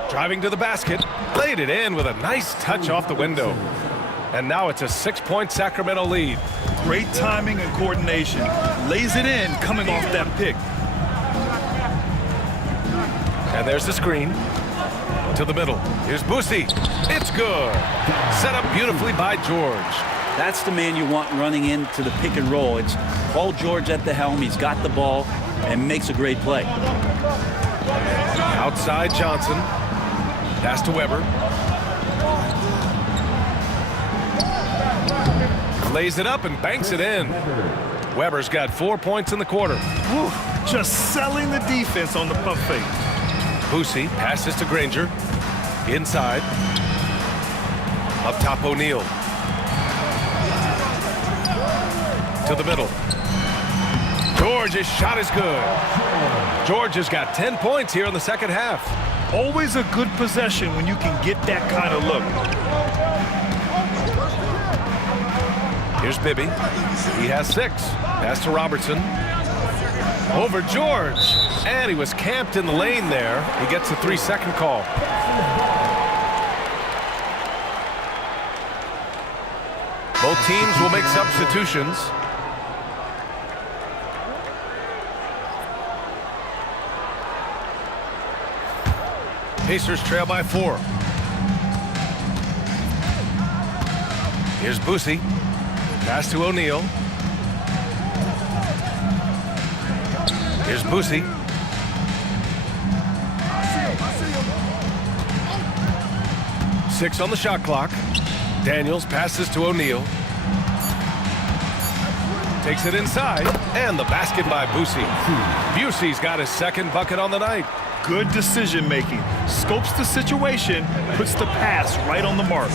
Driving to the basket. Laid it in with a nice touch off the window. And now it's a 6-point Sacramento lead. Great timing and coordination. Lays it in coming off that pick. And there's the screen. To the middle. Here's Boosie. It's good. Set up beautifully by George. That's the man you want running into the pick and roll. It's Paul George at the helm. He's got the ball and makes a great play. Outside Johnson. Pass to Weber. Lays it up and banks it in. Weber's got 4 points in the quarter. Whew, just selling the defense on the pump fake. Boosie passes to Granger. Inside. Up top O'Neal. To the middle. George's shot is good. George has got 10 points here in the second half. Always a good possession when you can get that kind of look. Here's Bibby. He has 6. Pass to Robertson. Over George. And he was camped in the lane there. He gets a 3-second call. Both teams will make substitutions. Pacers trail by 4. Here's Boosie. Pass to O'Neal. Here's Boosie. Six on the shot clock. Daniels passes to O'Neal. Takes it inside. And the basket by Boosie. Busey's got his second bucket on the night. Good decision making. Scopes the situation, puts the pass right on the mark.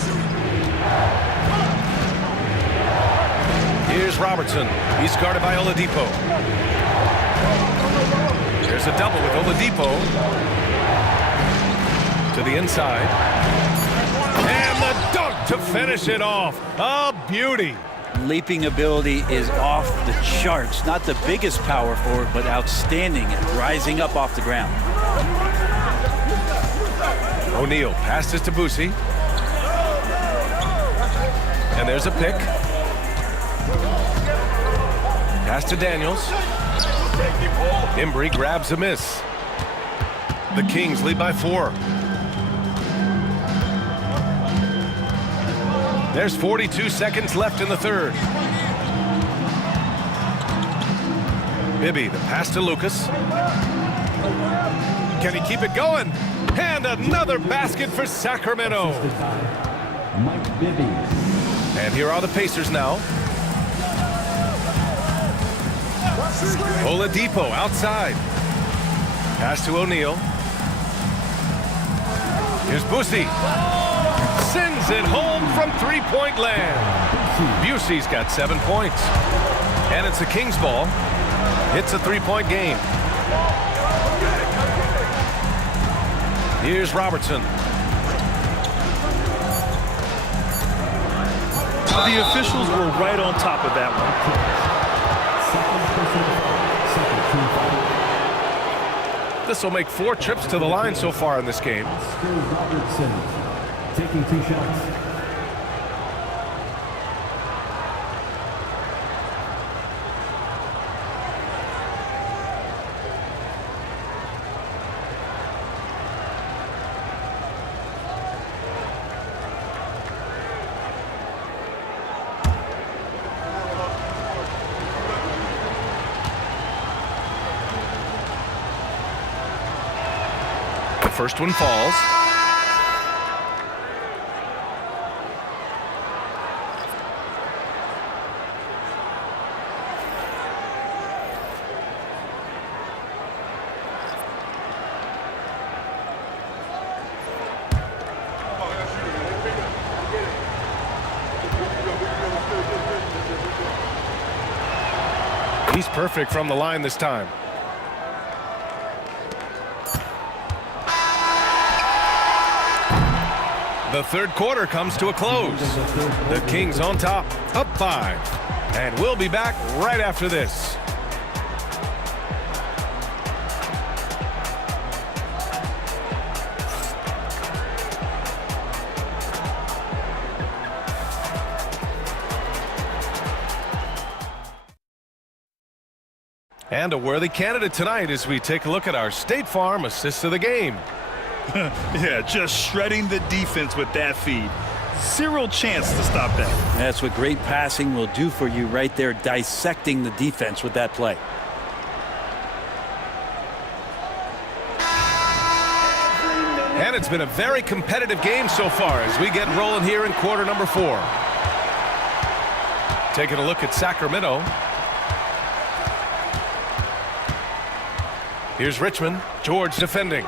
Here's Robertson. He's guarded by Oladipo. There's a double with Oladipo. To the inside. And the dunk to finish it off. A beauty. Leaping ability is off the charts. Not the biggest power forward, but outstanding at rising up off the ground. O'Neal passes to Boosie. And there's a pick. Pass to Daniels. Embry grabs a miss. The Kings lead by 4. There's 42 seconds left in the third. Bibby, the pass to Lucas. Can he keep it going? And another basket for Sacramento. Mike Bibby. And here are the Pacers now. Oladipo outside. Pass to O'Neal. Here's Boosie. sends it home from three-point land. Busey's got 7 points. And it's the Kings ball. It's a three-point game. Here's Robertson. The officials were right on top of that one. This will make 4 trips to the line so far in this game. Robertson taking 2 shots. First one falls. He's perfect from the line this time. The third quarter comes to a close. The Kings on top, up 5. And we'll be back right after this. And a worthy candidate tonight as we take a look at our State Farm assist of the game. Yeah, just shredding the defense with that feed. Zero chance to stop that. That's what great passing will do for you right there, dissecting the defense with that play. And it's been a very competitive game so far as we get rolling here in quarter number 4. Taking a look at Sacramento. Here's Richmond. George defending.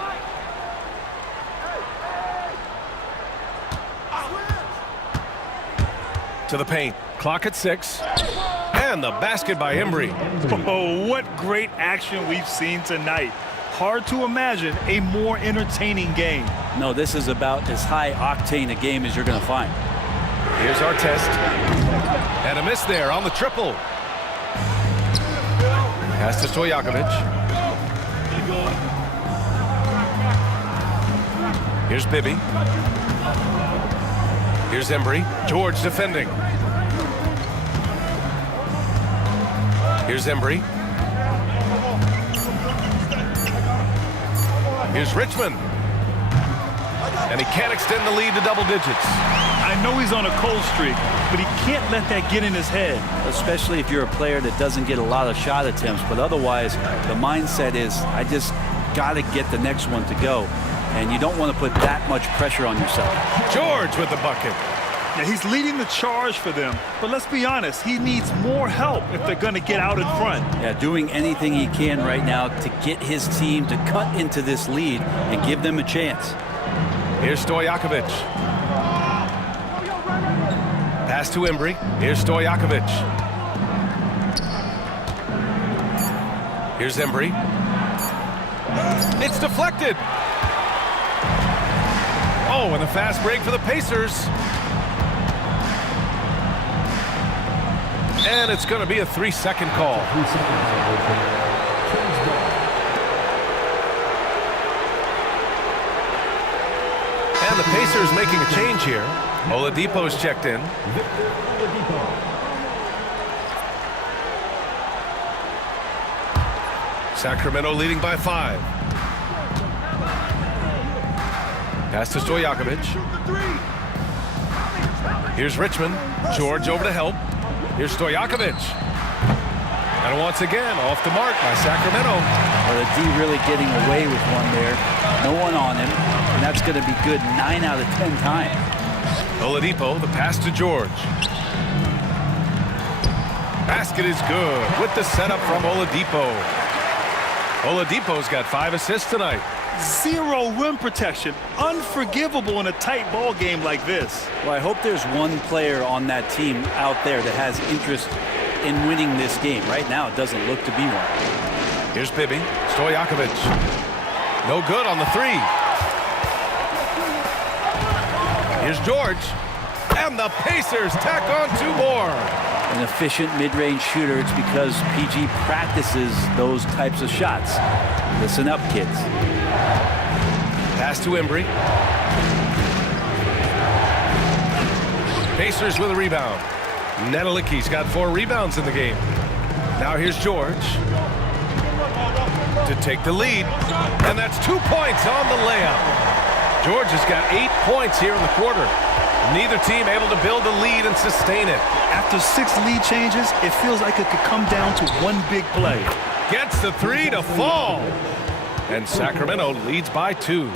To the paint. Clock at 6. And the basket by Embry. Oh, what great action we've seen tonight. Hard to imagine a more entertaining game. No, this is about as high octane a game as you're going to find. Here's our test. And a miss there on the triple. Pass to Stojakovic. Here's Bibby. Here's Embry. George defending. Here's Embry. Here's Richmond. And he can't extend the lead to double digits. I know he's on a cold streak, but he can't let that get in his head. Especially if you're a player that doesn't get a lot of shot attempts. But otherwise, the mindset is, I just got to get the next one to go. And you don't want to put that much pressure on yourself. George with the bucket. Yeah, he's leading the charge for them. But let's be honest, he needs more help if they're going to get out in front. Yeah, doing anything he can right now to get his team to cut into this lead and give them a chance. Here's Stojakovic. Pass to Embry. Here's Stojakovic. Here's Embry. It's deflected. Oh, and a fast break for the Pacers. And it's going to be a 3-second call. And the Pacers making a change here. Oladipo's checked in. Sacramento leading by 5. Pass to Stojakovic. Here's Richmond. George over to help. Here's Stojakovic. And once again, off the mark by Sacramento. Well, the D really getting away with one there. No one on him. And that's going to be good 9 out of 10 times. Oladipo, the pass to George. Basket is good with the setup from Oladipo. Oladipo's got 5 assists tonight. Zero rim protection. Unforgivable in a tight ball game like this. Well, I hope there's one player on that team out there that has interest in winning this game. Right now, it doesn't look to be one. Here's Bibby. Stojakovic. No good on the three. Here's George. And the Pacers tack on 2 more. An efficient mid-range shooter. It's because PG practices those types of shots. Listen up, kids. Pass to Embry. Pacers with a rebound. Nedelicki's got 4 rebounds in the game. Now here's George to take the lead. And that's 2 points on the layup. George has got 8 points here in the quarter. Neither team able to build a lead and sustain it. After 6 lead changes, it feels like it could come down to one big play. Gets the 3 to fall. And Sacramento leads by 2.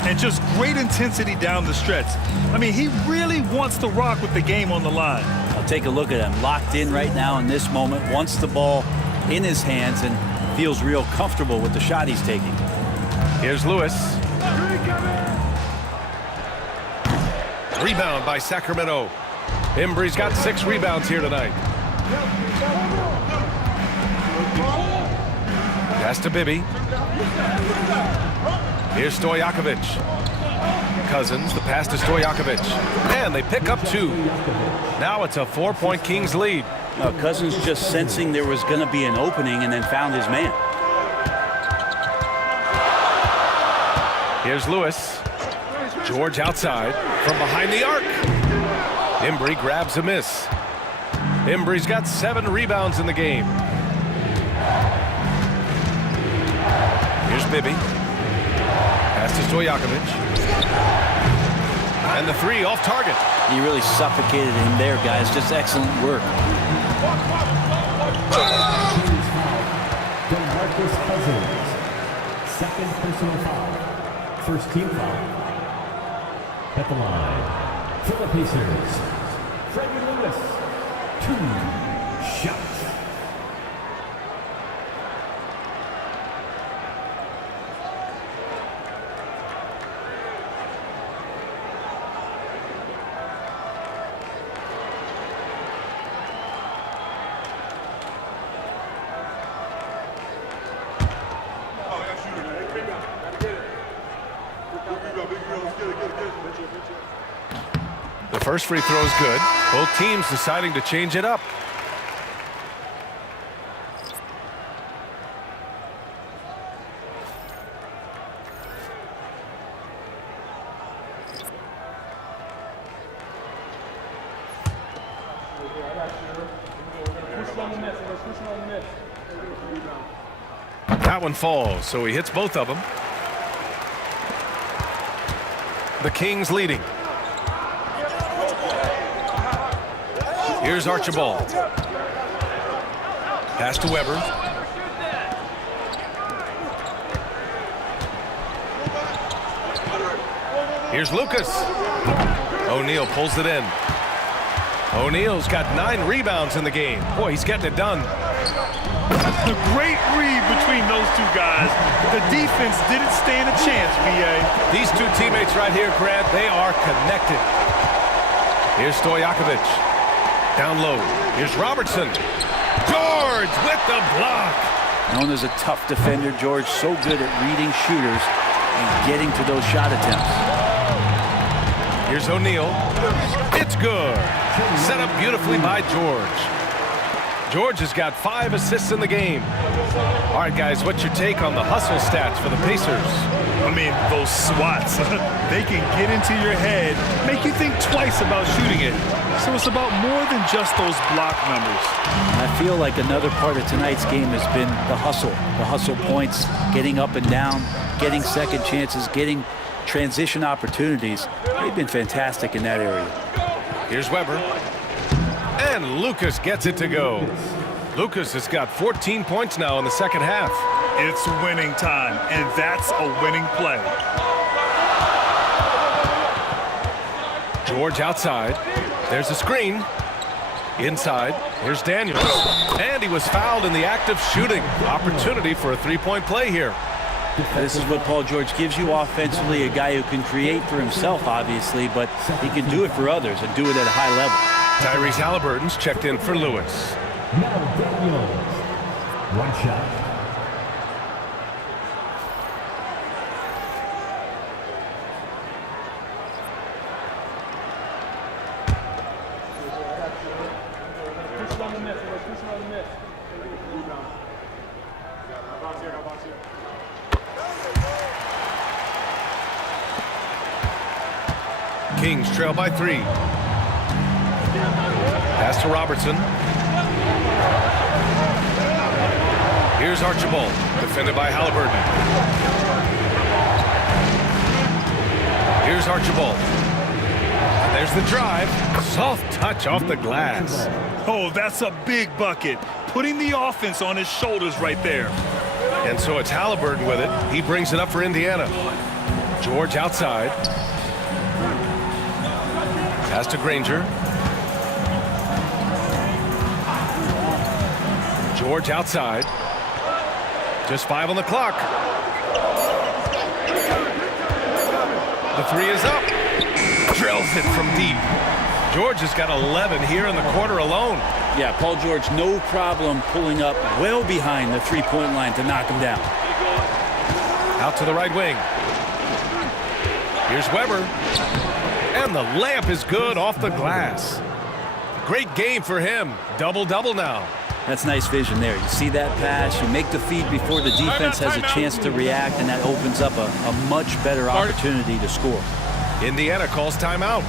And just great intensity down the stretch. I mean, he really wants to rock with the game on the line. I'll take a look at him. Locked in right now in this moment. Wants the ball in his hands and feels real comfortable with the shot he's taking. Here's Lewis. Rebound by Sacramento. Embry's got 6 rebounds here tonight. Pass to Bibby. Here's Stojakovic. Cousins, the pass to Stojakovic. And they pick up 2. Now it's a 4-point Kings lead. Cousins just sensing there was going to be an opening and then found his man. Here's Lewis. George outside from behind the arc. Embry grabs a miss. Embry's got 7 rebounds in the game. Here's Bibby. Pass to Stojakovic. And the 3 off target. He really suffocated him there, guys. Just excellent work. DeMarcus Cousins. Second personal foul. First team foul. At the line, for the Pacers, Freddie Lewis, 2 shots. The first free throw is good. Both teams deciding to change it up. That one falls, so he hits both of them. The Kings leading. Here's Archibald. Pass to Weber. Here's Lucas. O'Neal pulls it in. O'Neal's got 9 rebounds in the game. Boy, he's getting it done. A great read between those 2 guys. The defense didn't stand a chance, B.A. These 2 teammates right here, Grant, they are connected. Here's Stojakovic. Down low. Here's Robertson. George with the block. Known as a tough defender, George so good at reading shooters and getting to those shot attempts. Here's O'Neal. It's good. Set up beautifully by George. George has got 5 assists in the game. All right, guys, what's your take on the hustle stats for the Pacers? I mean, those swats, they can get into your head, make you think twice about shooting it. So it's about more than just those block numbers. I feel like another part of tonight's game has been the hustle points, getting up and down, getting second chances, getting transition opportunities. They've been fantastic in that area. Here's Weber. And Lucas gets it to go. Lucas has got 14 points now in the second half. It's winning time, and that's a winning play. George outside. There's a screen. Inside. Here's Daniels. And he was fouled in the act of shooting. Opportunity for a 3-point play here. This is what Paul George gives you offensively, a guy who can create for himself, obviously, but he can do it for others and do it at a high level. Tyrese Halliburton's checked in for Lewis. Now Daniels. One shot. Kings trail by 3. Pass to Robertson. Here's Archibald, defended by Halliburton. Here's Archibald. And there's the drive. Soft touch off the glass. Oh, that's a big bucket. Putting the offense on his shoulders right there. And so it's Halliburton with it. He brings it up for Indiana. George outside. Pass to Granger. George outside. Just 5 on the clock. The 3 is up. Drills it from deep. George has got 11 here in the quarter alone. Yeah, Paul George, no problem pulling up well behind the three-point line to knock him down. Out to the right wing. Here's Weber. And the layup is good off the glass. Great game for him. Double-double now. That's nice vision there. You see that pass, you make the feed before the defense has a chance to react, and that opens up a much better opportunity to score. Indiana calls timeout.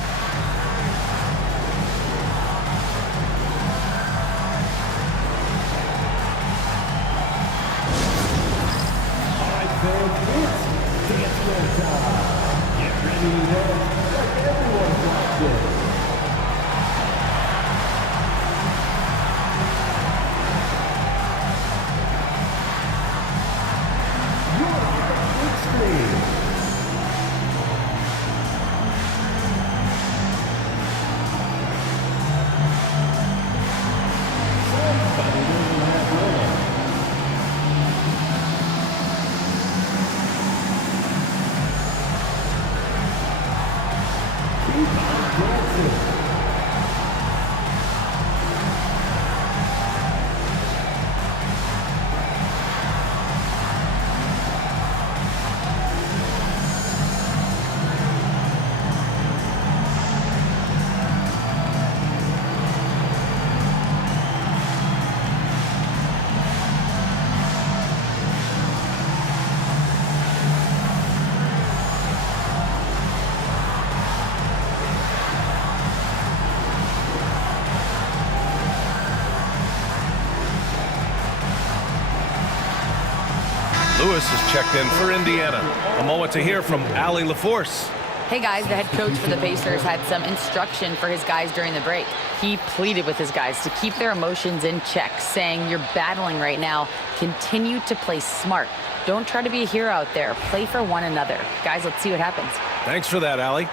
Lewis is checked in for Indiana. A moment to hear from Allie LaForce. Hey guys, the head coach for the Pacers had some instruction for his guys during the break. He pleaded with his guys to keep their emotions in check, saying, "You're battling right now. Continue to play smart. Don't try to be a hero out there. Play for one another." Guys, let's see what happens. Thanks for that, Allie.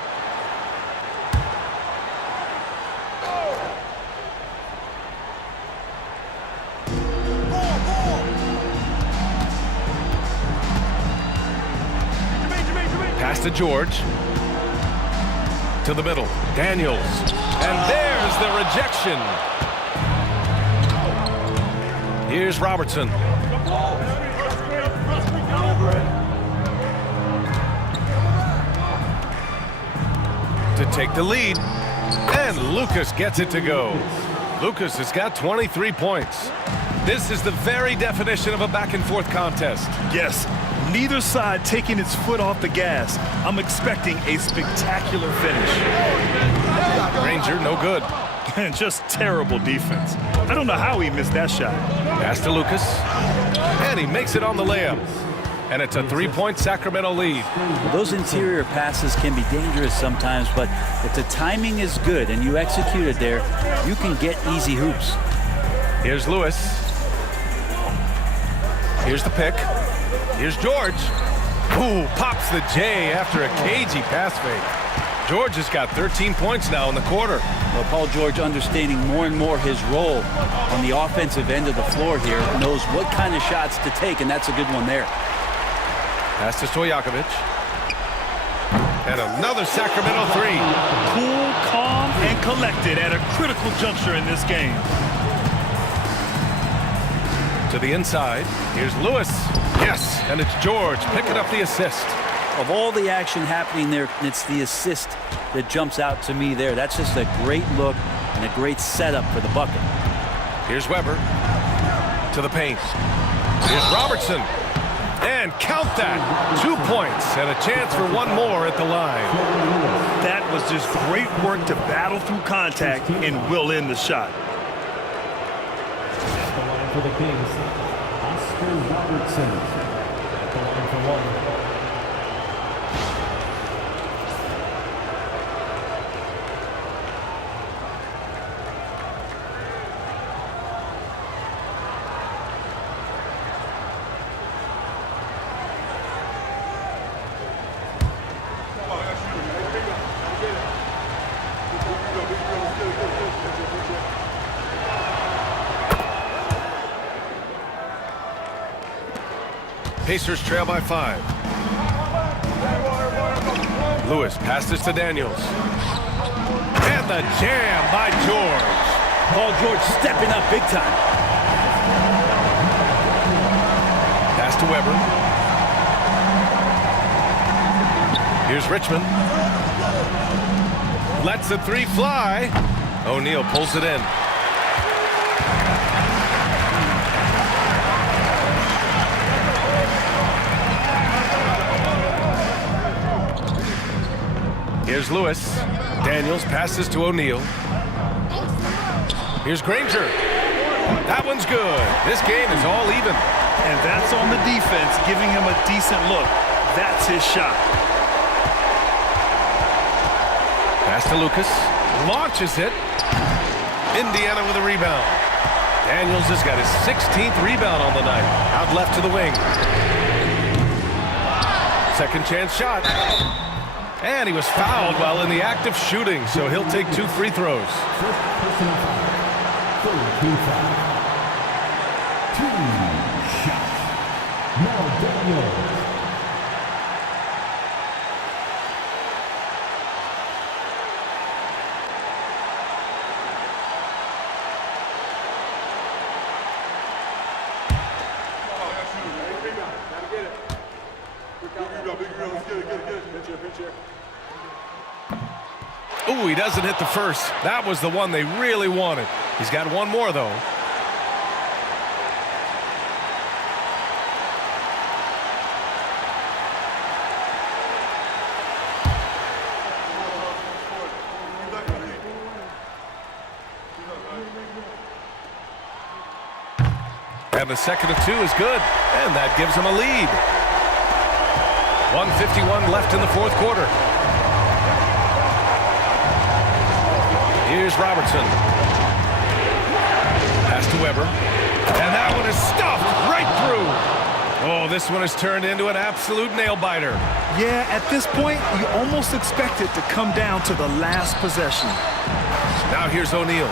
Pass to George. To the middle. Daniels. And there's the rejection. Here's Robertson. To take the lead. And Lucas gets it to go. Lucas has got 23 points. This is the very definition of a back-and-forth contest. Yes, neither side taking its foot off the gas. I'm expecting a spectacular finish. Granger, no good. And just terrible defense. I don't know how he missed that shot. Pass to Lucas. And he makes it on the layup. And it's a 3-point Sacramento lead. Those interior passes can be dangerous sometimes, but if the timing is good and you execute it there, you can get easy hoops. Here's Lewis. Here's the pick. Here's George. Ooh, pops the J after a cagey pass fake. George has got 13 points now in the quarter. Well, Paul George, understanding more and more his role on the offensive end of the floor here, knows what kind of shots to take, and that's a good one there. Pass to Stojakovic. And another Sacramento three. Cool, calm, and collected at a critical juncture in this game. To the inside. Here's Lewis. Yes, and it's George picking up the assist. Of all the action happening there, it's the assist that jumps out to me there. That's just a great look and a great setup for the bucket. Here's Weber. To the paint. Here's Robertson. And count that. 2 points and a chance for one more at the line. That was just great work to battle through contact and will in the shot. At the line for the Kings, Oscar Robertson. At the line for one. Pacers trail by 5. Lewis passes to Daniels. And the jam by George. Paul George stepping up big time. Pass to Weber. Here's Richmond. Lets the three fly. O'Neal pulls it in. Here's Lewis. Daniels passes to O'Neal. Here's Granger. That one's good. This game is all even. And that's on the defense, giving him a decent look. That's his shot. Pass to Lucas. Launches it. Indiana with a rebound. Daniels has got his 16th rebound on the night. Out left to the wing. Second chance shot. And he was fouled while in the act of shooting, so he'll take 2 free throws. First personal foul. Third team foul. 2 shots. Now Daniels. Ooh, he doesn't hit the first. That was the one they really wanted. He's got one more, though. And the second of 2 is good. And that gives him a lead. 1:51 left in the fourth quarter. Here's Robertson. Pass to Weber. And that one is stuffed right through. Oh, this one has turned into an absolute nail-biter. Yeah, at this point, you almost expect it to come down to the last possession. Now here's O'Neal.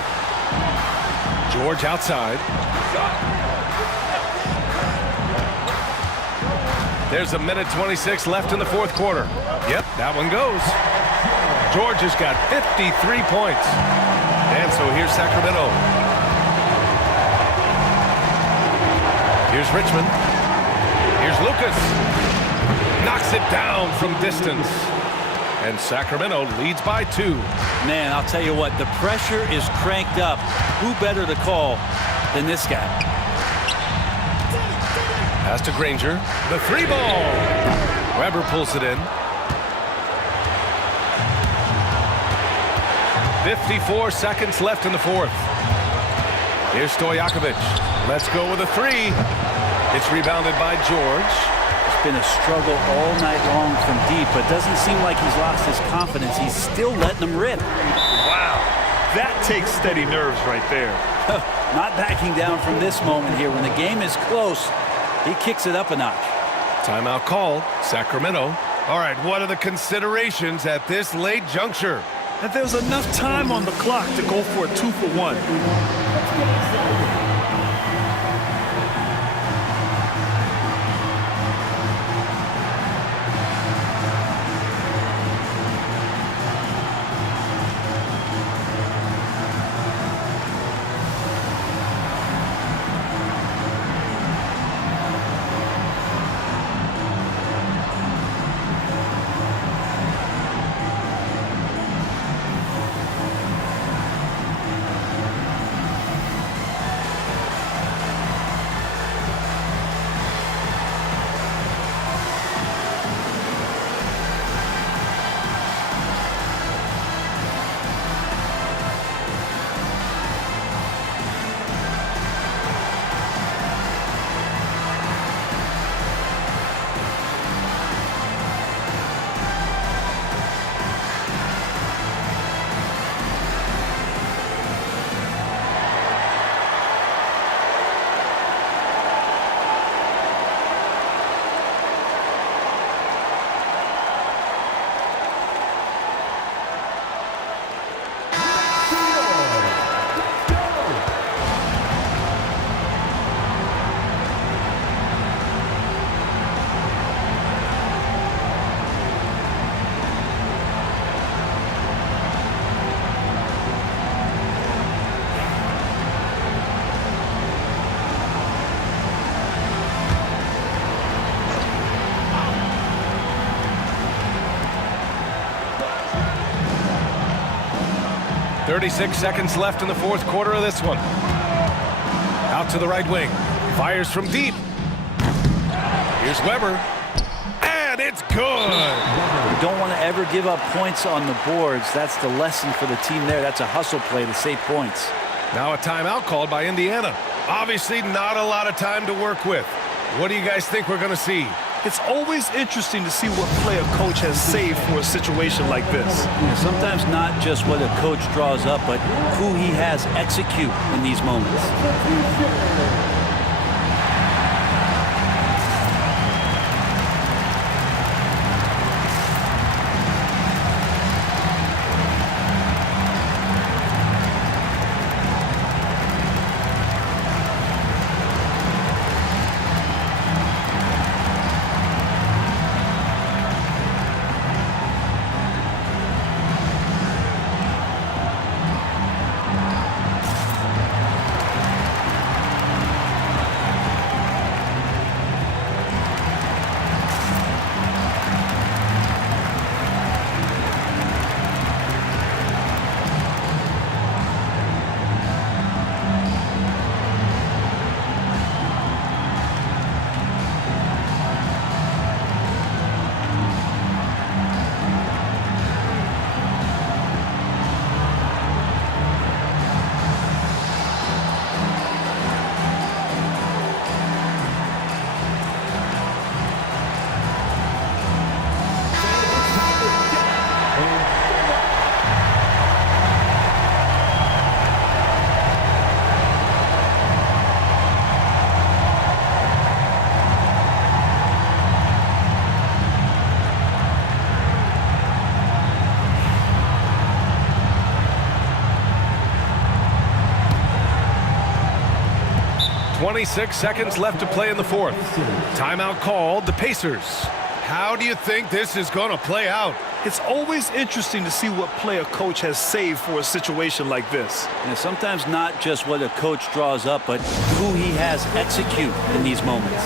George outside. There's a minute 26 left in the fourth quarter. Yep, that one goes. George has got 53 points. And so here's Sacramento. Here's Richmond. Here's Lucas. Knocks it down from distance. And Sacramento leads by 2. Man, I'll tell you what, the pressure is cranked up. Who better to call than this guy? Pass to Granger. The 3 ball. Weber pulls it in. 54 seconds left in the fourth. Here's Stojakovic. Let's go with a 3. It's rebounded by George. It's been a struggle all night long from deep, but doesn't seem like he's lost his confidence. He's still letting them rip. Wow, that takes steady nerves right there. Not backing down from this moment here. When the game is close, he kicks it up a notch. Timeout call, Sacramento. All right, what are the considerations at this late juncture? And there's enough time on the clock to go for a 2-for-1. 36 seconds left in the fourth quarter of this one. Out to the right wing. Fires from deep. Here's Weber. And it's good. You don't want to ever give up points on the boards. That's the lesson for the team there. That's a hustle play to save points. Now a timeout called by Indiana. Obviously not a lot of time to work with. What do you guys think we're going to see? It's always interesting to see what play a coach has saved for a situation like this. Yeah, sometimes not just what a coach draws up, but who he has execute in these moments. .26 seconds left to play in the fourth. Timeout called, the Pacers. How do you think this is going to play out? It's always interesting to see what play a coach has saved for a situation like this. And sometimes not just what a coach draws up, but who he has execute in these moments.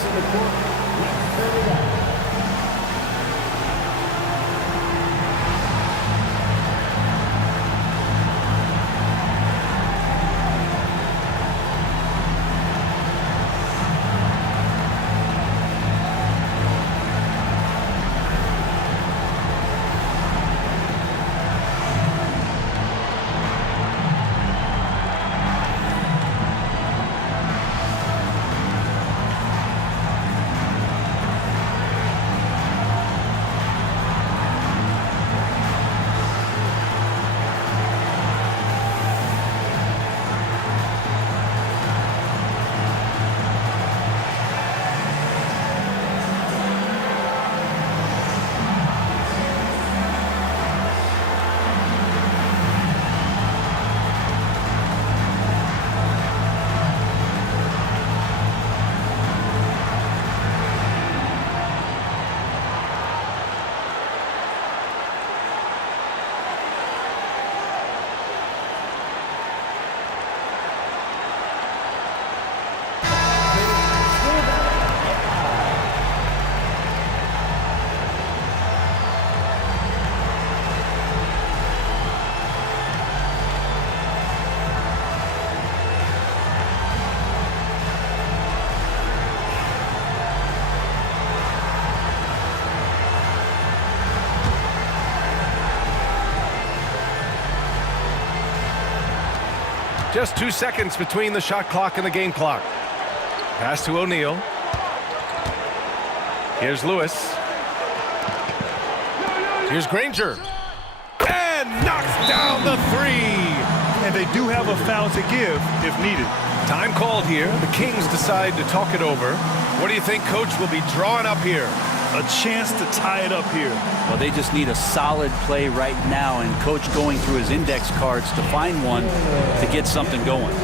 Just 2 seconds between the shot clock and the game clock. Pass to O'Neal. Here's Lewis. Here's Granger. And knocks down the three. And they do have a foul to give if needed. Time called here. The Kings decide to talk it over. What do you think Coach will be drawing up here? A chance to tie it up here. Well, they just need a solid play right now, and Coach going through his index cards to find one to get something going.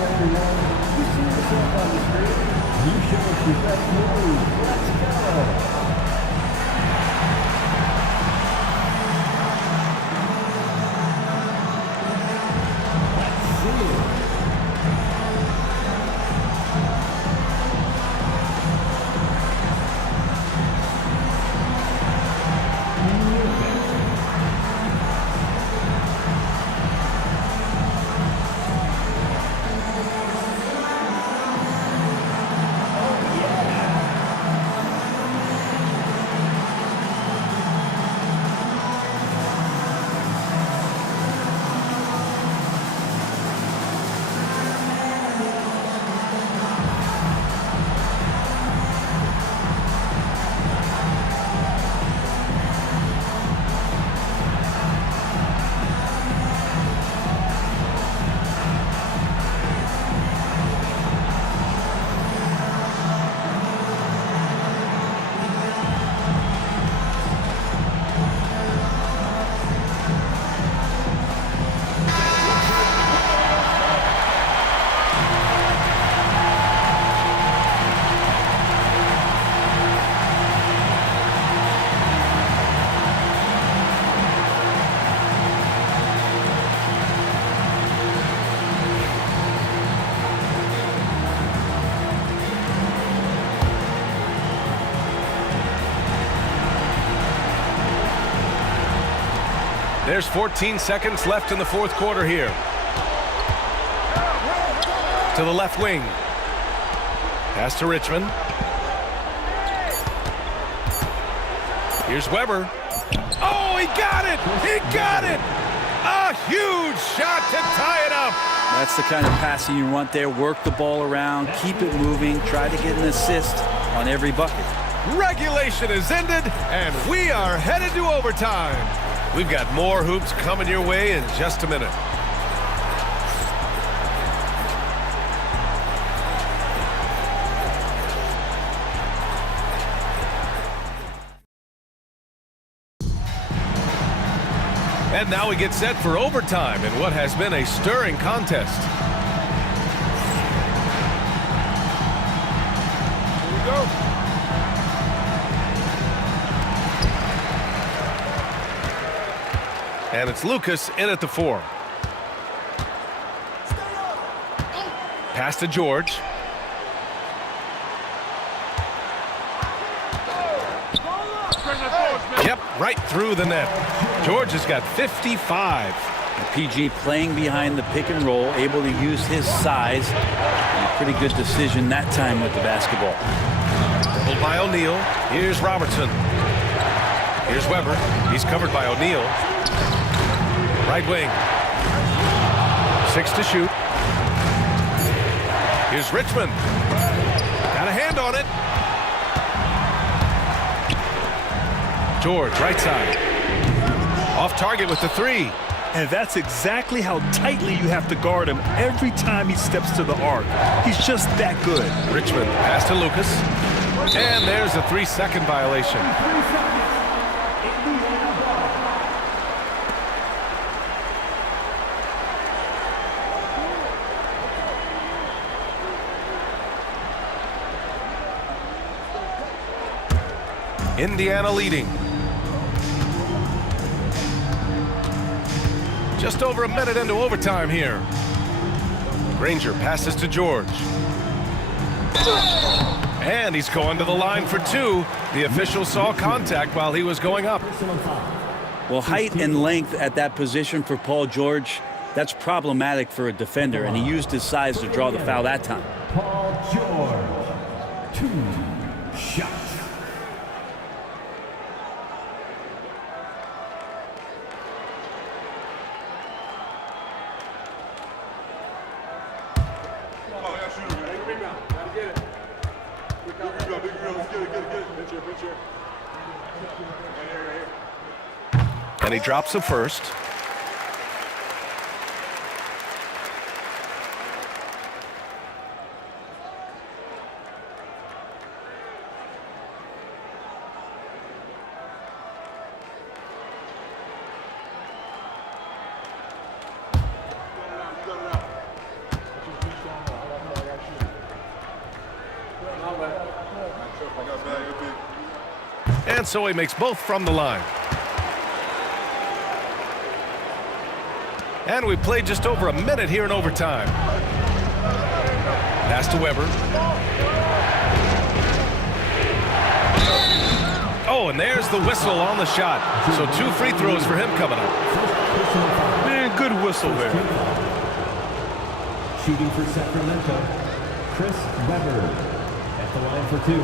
There's 14 seconds left in the fourth quarter here. To the left wing. Pass to Richmond. Here's Weber. Oh, he got it! He got it! A huge shot to tie it up. That's the kind of passing you want there. Work the ball around, keep it moving, try to get an assist on every bucket. Regulation is ended, and we are headed to overtime. We've got more hoops coming your way in just a minute. And now we get set for overtime in what has been a stirring contest. Here we go. And it's Lucas in at the 4. Pass to George. Yep, right through the net. George has got 55. PG playing behind the pick and roll, able to use his size. And a pretty good decision that time with the basketball. Pulled by O'Neal. Here's Robertson. Here's Weber. He's covered by O'Neal. Right wing. 6 to shoot. Here's Richmond. Got a hand on it. George, right side. Off target with the 3. And that's exactly how tightly you have to guard him every time he steps to the arc. He's just that good. Richmond, pass to Lucas. And there's a 3-second violation. Indiana leading. Just over a minute into overtime here. Granger passes to George. And he's going to the line for 2. The official saw contact while he was going up. Well, height and length at that position for Paul George, that's problematic for a defender, and he used his size to draw the foul that time. Paul George, 2 shots. And he drops the first. And so he makes both from the line. And we played just over a minute here in overtime. Pass to Weber. Oh, and there's the whistle on the shot. So 2 free throws for him coming up. Man, good whistle there. Shooting for Sacramento, Chris Weber at the line for 2.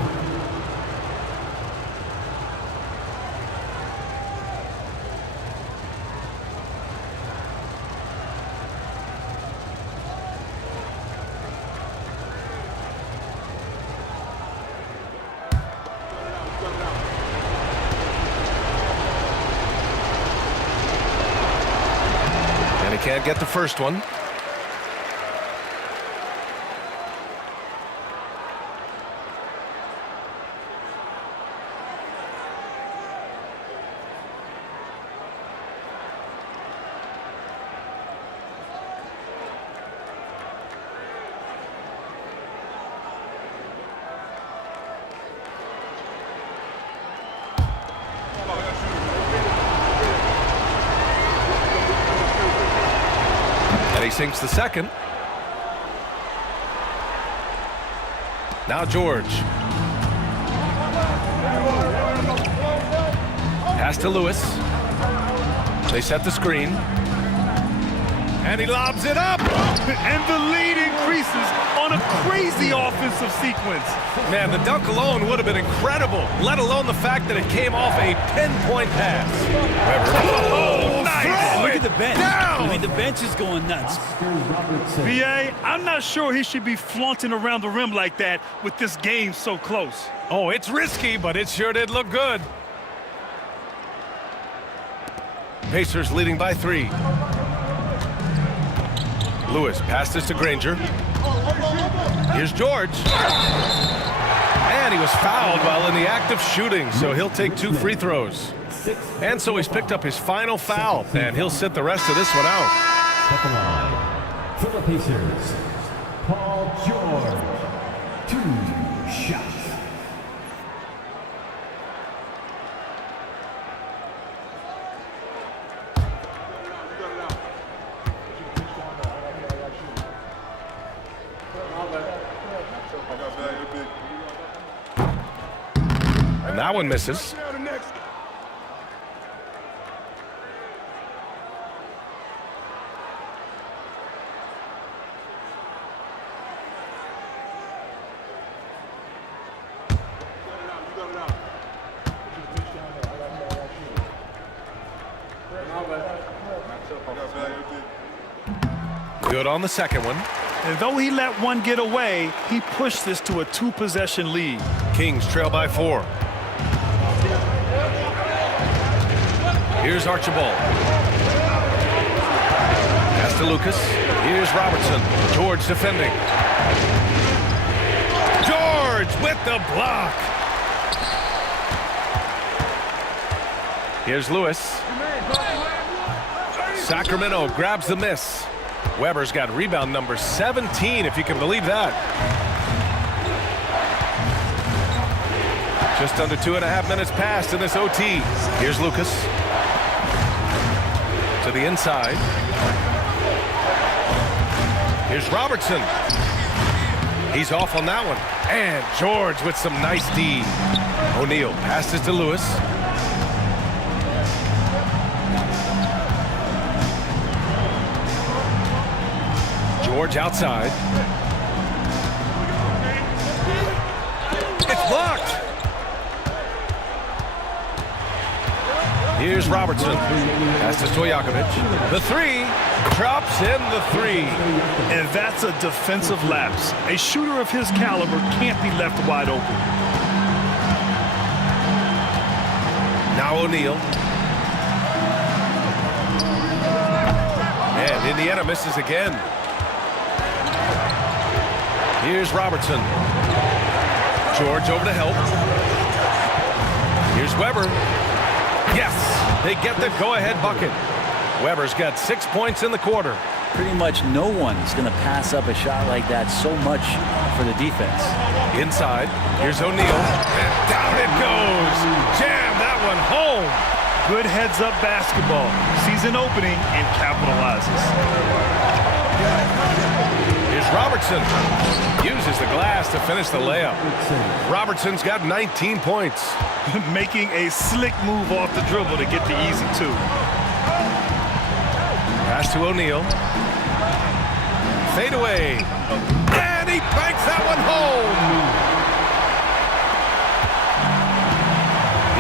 Can't get the first one. He sinks the second. Now George. Pass to Lewis. They set the screen. And he lobs it up. And the lead increases on a crazy offensive sequence. Man, the dunk alone would have been incredible, let alone the fact that it came off a 10-point pass. Weber. Oh, nice. Look at the bench. Down. I mean, the bench is going nuts. BA, I'm not sure he should be flaunting around the rim like that with this game so close. Oh, it's risky, but it sure did look good. Pacers leading by 3. Lewis passes to Granger. Here's George. And he was fouled while in the act of shooting, so he'll take 2 free throws. And so he's picked up his final foul, and he'll sit the rest of this one out. At the line, for the Pacers, Paul George. 2 shots. And that one misses. Good on the second one. And though he let one get away, he pushed this to a 2-possession lead. Kings trail by 4. Here's Archibald. Pass to Lucas. Here's Robertson. George defending. George with the block. Here's Lewis. Sacramento grabs the miss. Weber's got rebound number 17, if you can believe that. Just under 2.5 minutes passed in this OT. Here's Lucas. To the inside. Here's Robertson. He's off on that one. And George with some nice D. O'Neal passes to Lewis. George outside. It's blocked. Here's Robertson. Pass to Stojakovic. The 3. Drops in the 3. And that's a defensive lapse. A shooter of his caliber can't be left wide open. Now O'Neal. And Indiana misses again. Here's Robertson. George over to help. Here's Weber. Yes, they get the go-ahead bucket. Weber's got 6 points in the quarter. Pretty much no one's going to pass up a shot like that so much for the defense. Inside, here's O'Neal. And down it goes. Jam that one home. Good heads-up basketball. Sees an opening and capitalizes. Here's Robertson. Uses the glass to finish the layup. Robertson's got 19 points. Making a slick move off the dribble to get the easy 2. Pass to O'Neal. Fade away. And he banks that one home.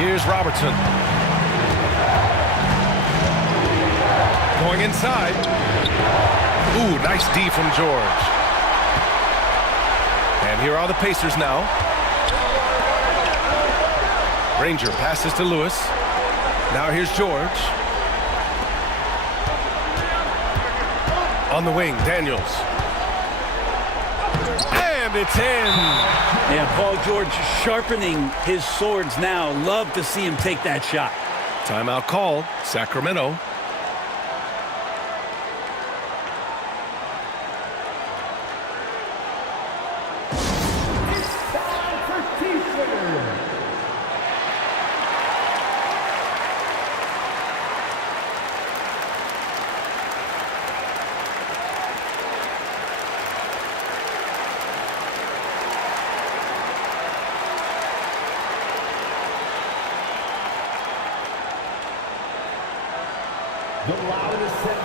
Here's Robertson. Going inside. Ooh, nice D from George. And here are the Pacers now. Granger passes to Lewis. Now here's George. On the wing, Daniels. And it's in. Yeah, Paul George sharpening his swords now. Love to see him take that shot. Timeout called. Sacramento.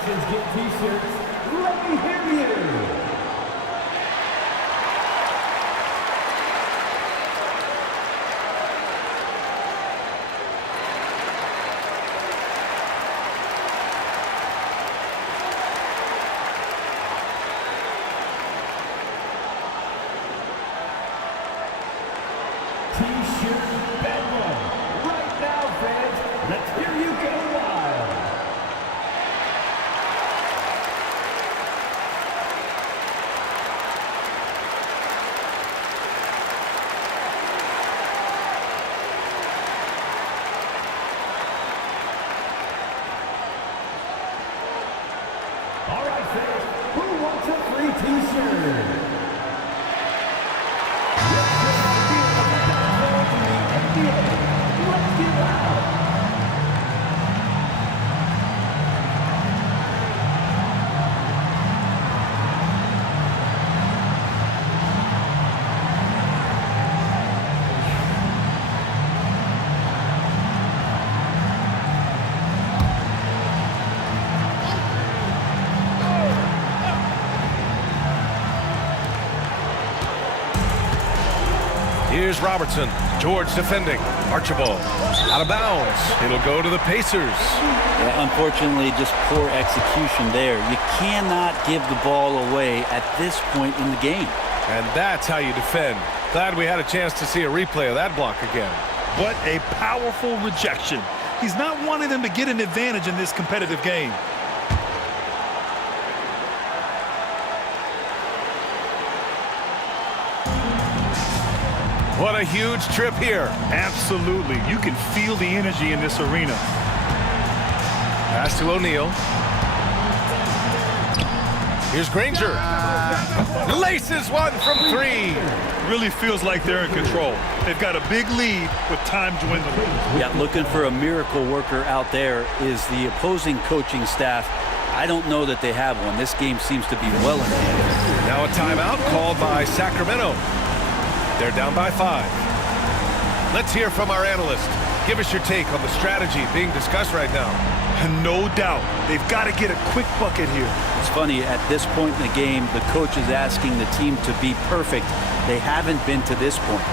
Legends get t-shirts. Let me hear you. T-shirt bedlam. Right now, fans. Let's hear you go wild. All right, fans. Who wants a free t-shirt? Let's get loud. Here's Robertson. George defending. Archibald out of bounds. It'll go to the Pacers. Yeah, unfortunately, just poor execution there. You cannot give the ball away at this point in the game. And that's how you defend. Glad we had a chance to see a replay of that block again. What a powerful rejection. He's not wanting them to get an advantage in this competitive game. What a huge trip here. Absolutely. You can feel the energy in this arena. Pass to O'Neal. Here's Granger. Laces one from three. Really feels like they're in control. They've got a big lead with time dwindling. Yeah, looking for a miracle worker out there is the opposing coaching staff. I don't know that they have one. This game seems to be well in hand. Now a timeout called by Sacramento. They're down by 5. Let's hear from our analyst. Give us your take on the strategy being discussed right now. And no doubt, they've got to get a quick bucket here. It's funny, at this point in the game, the coach is asking the team to be perfect. They haven't been to this point.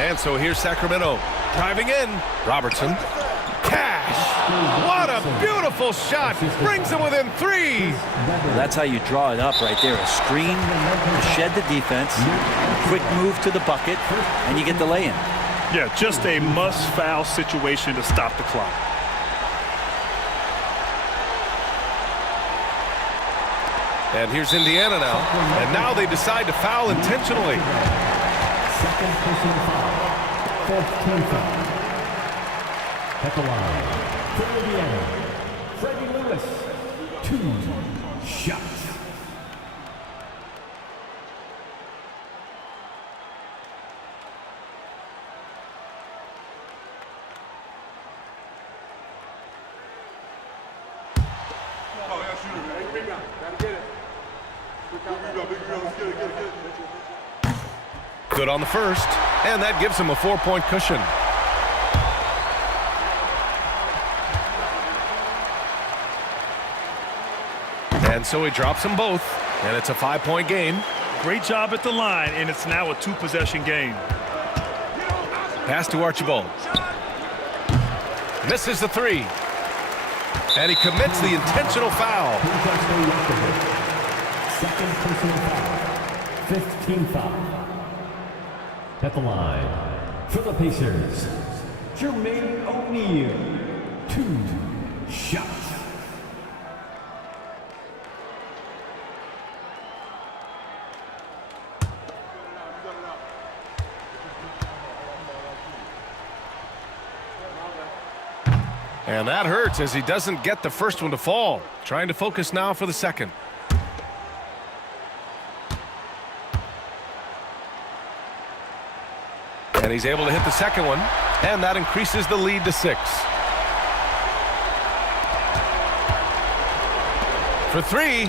And so here's Sacramento driving in. Robertson. Cash. What a beautiful shot. Brings them within 3. That's how you draw it up right there. A screen to shed the defense, quick move to the bucket, and you get the lay-in. Yeah, just a must-foul situation to stop the clock. And here's Indiana now. And now they decide to foul intentionally. Second personal foul. 4th team foul. At the line, for Indiana, Freddie Lewis. 2 shots. Good on the first, and that gives him a 4-point cushion. And so he drops them both, and it's a 5-point game. Great job at the line, and it's now a 2-possession game. Pass to Archibald. Misses the 3. And he commits the intentional foul. Second personal foul. 15 foul. At the line for the Pacers, Jermaine O'Neal. 2 shots. And that hurts as he doesn't get the first one to fall. Trying to focus now for the second. And he's able to hit the second one, and that increases the lead to 6. For 3,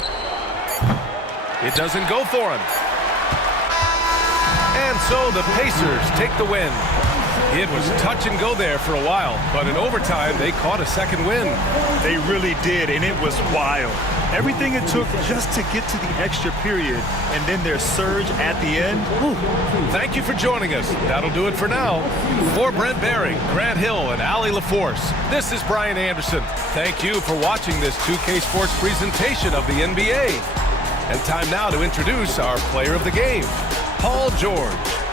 it doesn't go for him. And so the Pacers take the win. It was touch and go there for a while, but in overtime, they caught a second win. They really did, and it was wild. Everything it took just to get to the extra period, and then their surge at the end. Whew. Thank you for joining us. That'll do it for now. For Brent Barry, Grant Hill, and Allie LaForce, this is Brian Anderson. Thank you for watching this 2K Sports presentation of the NBA. And time now to introduce our player of the game, Paul George.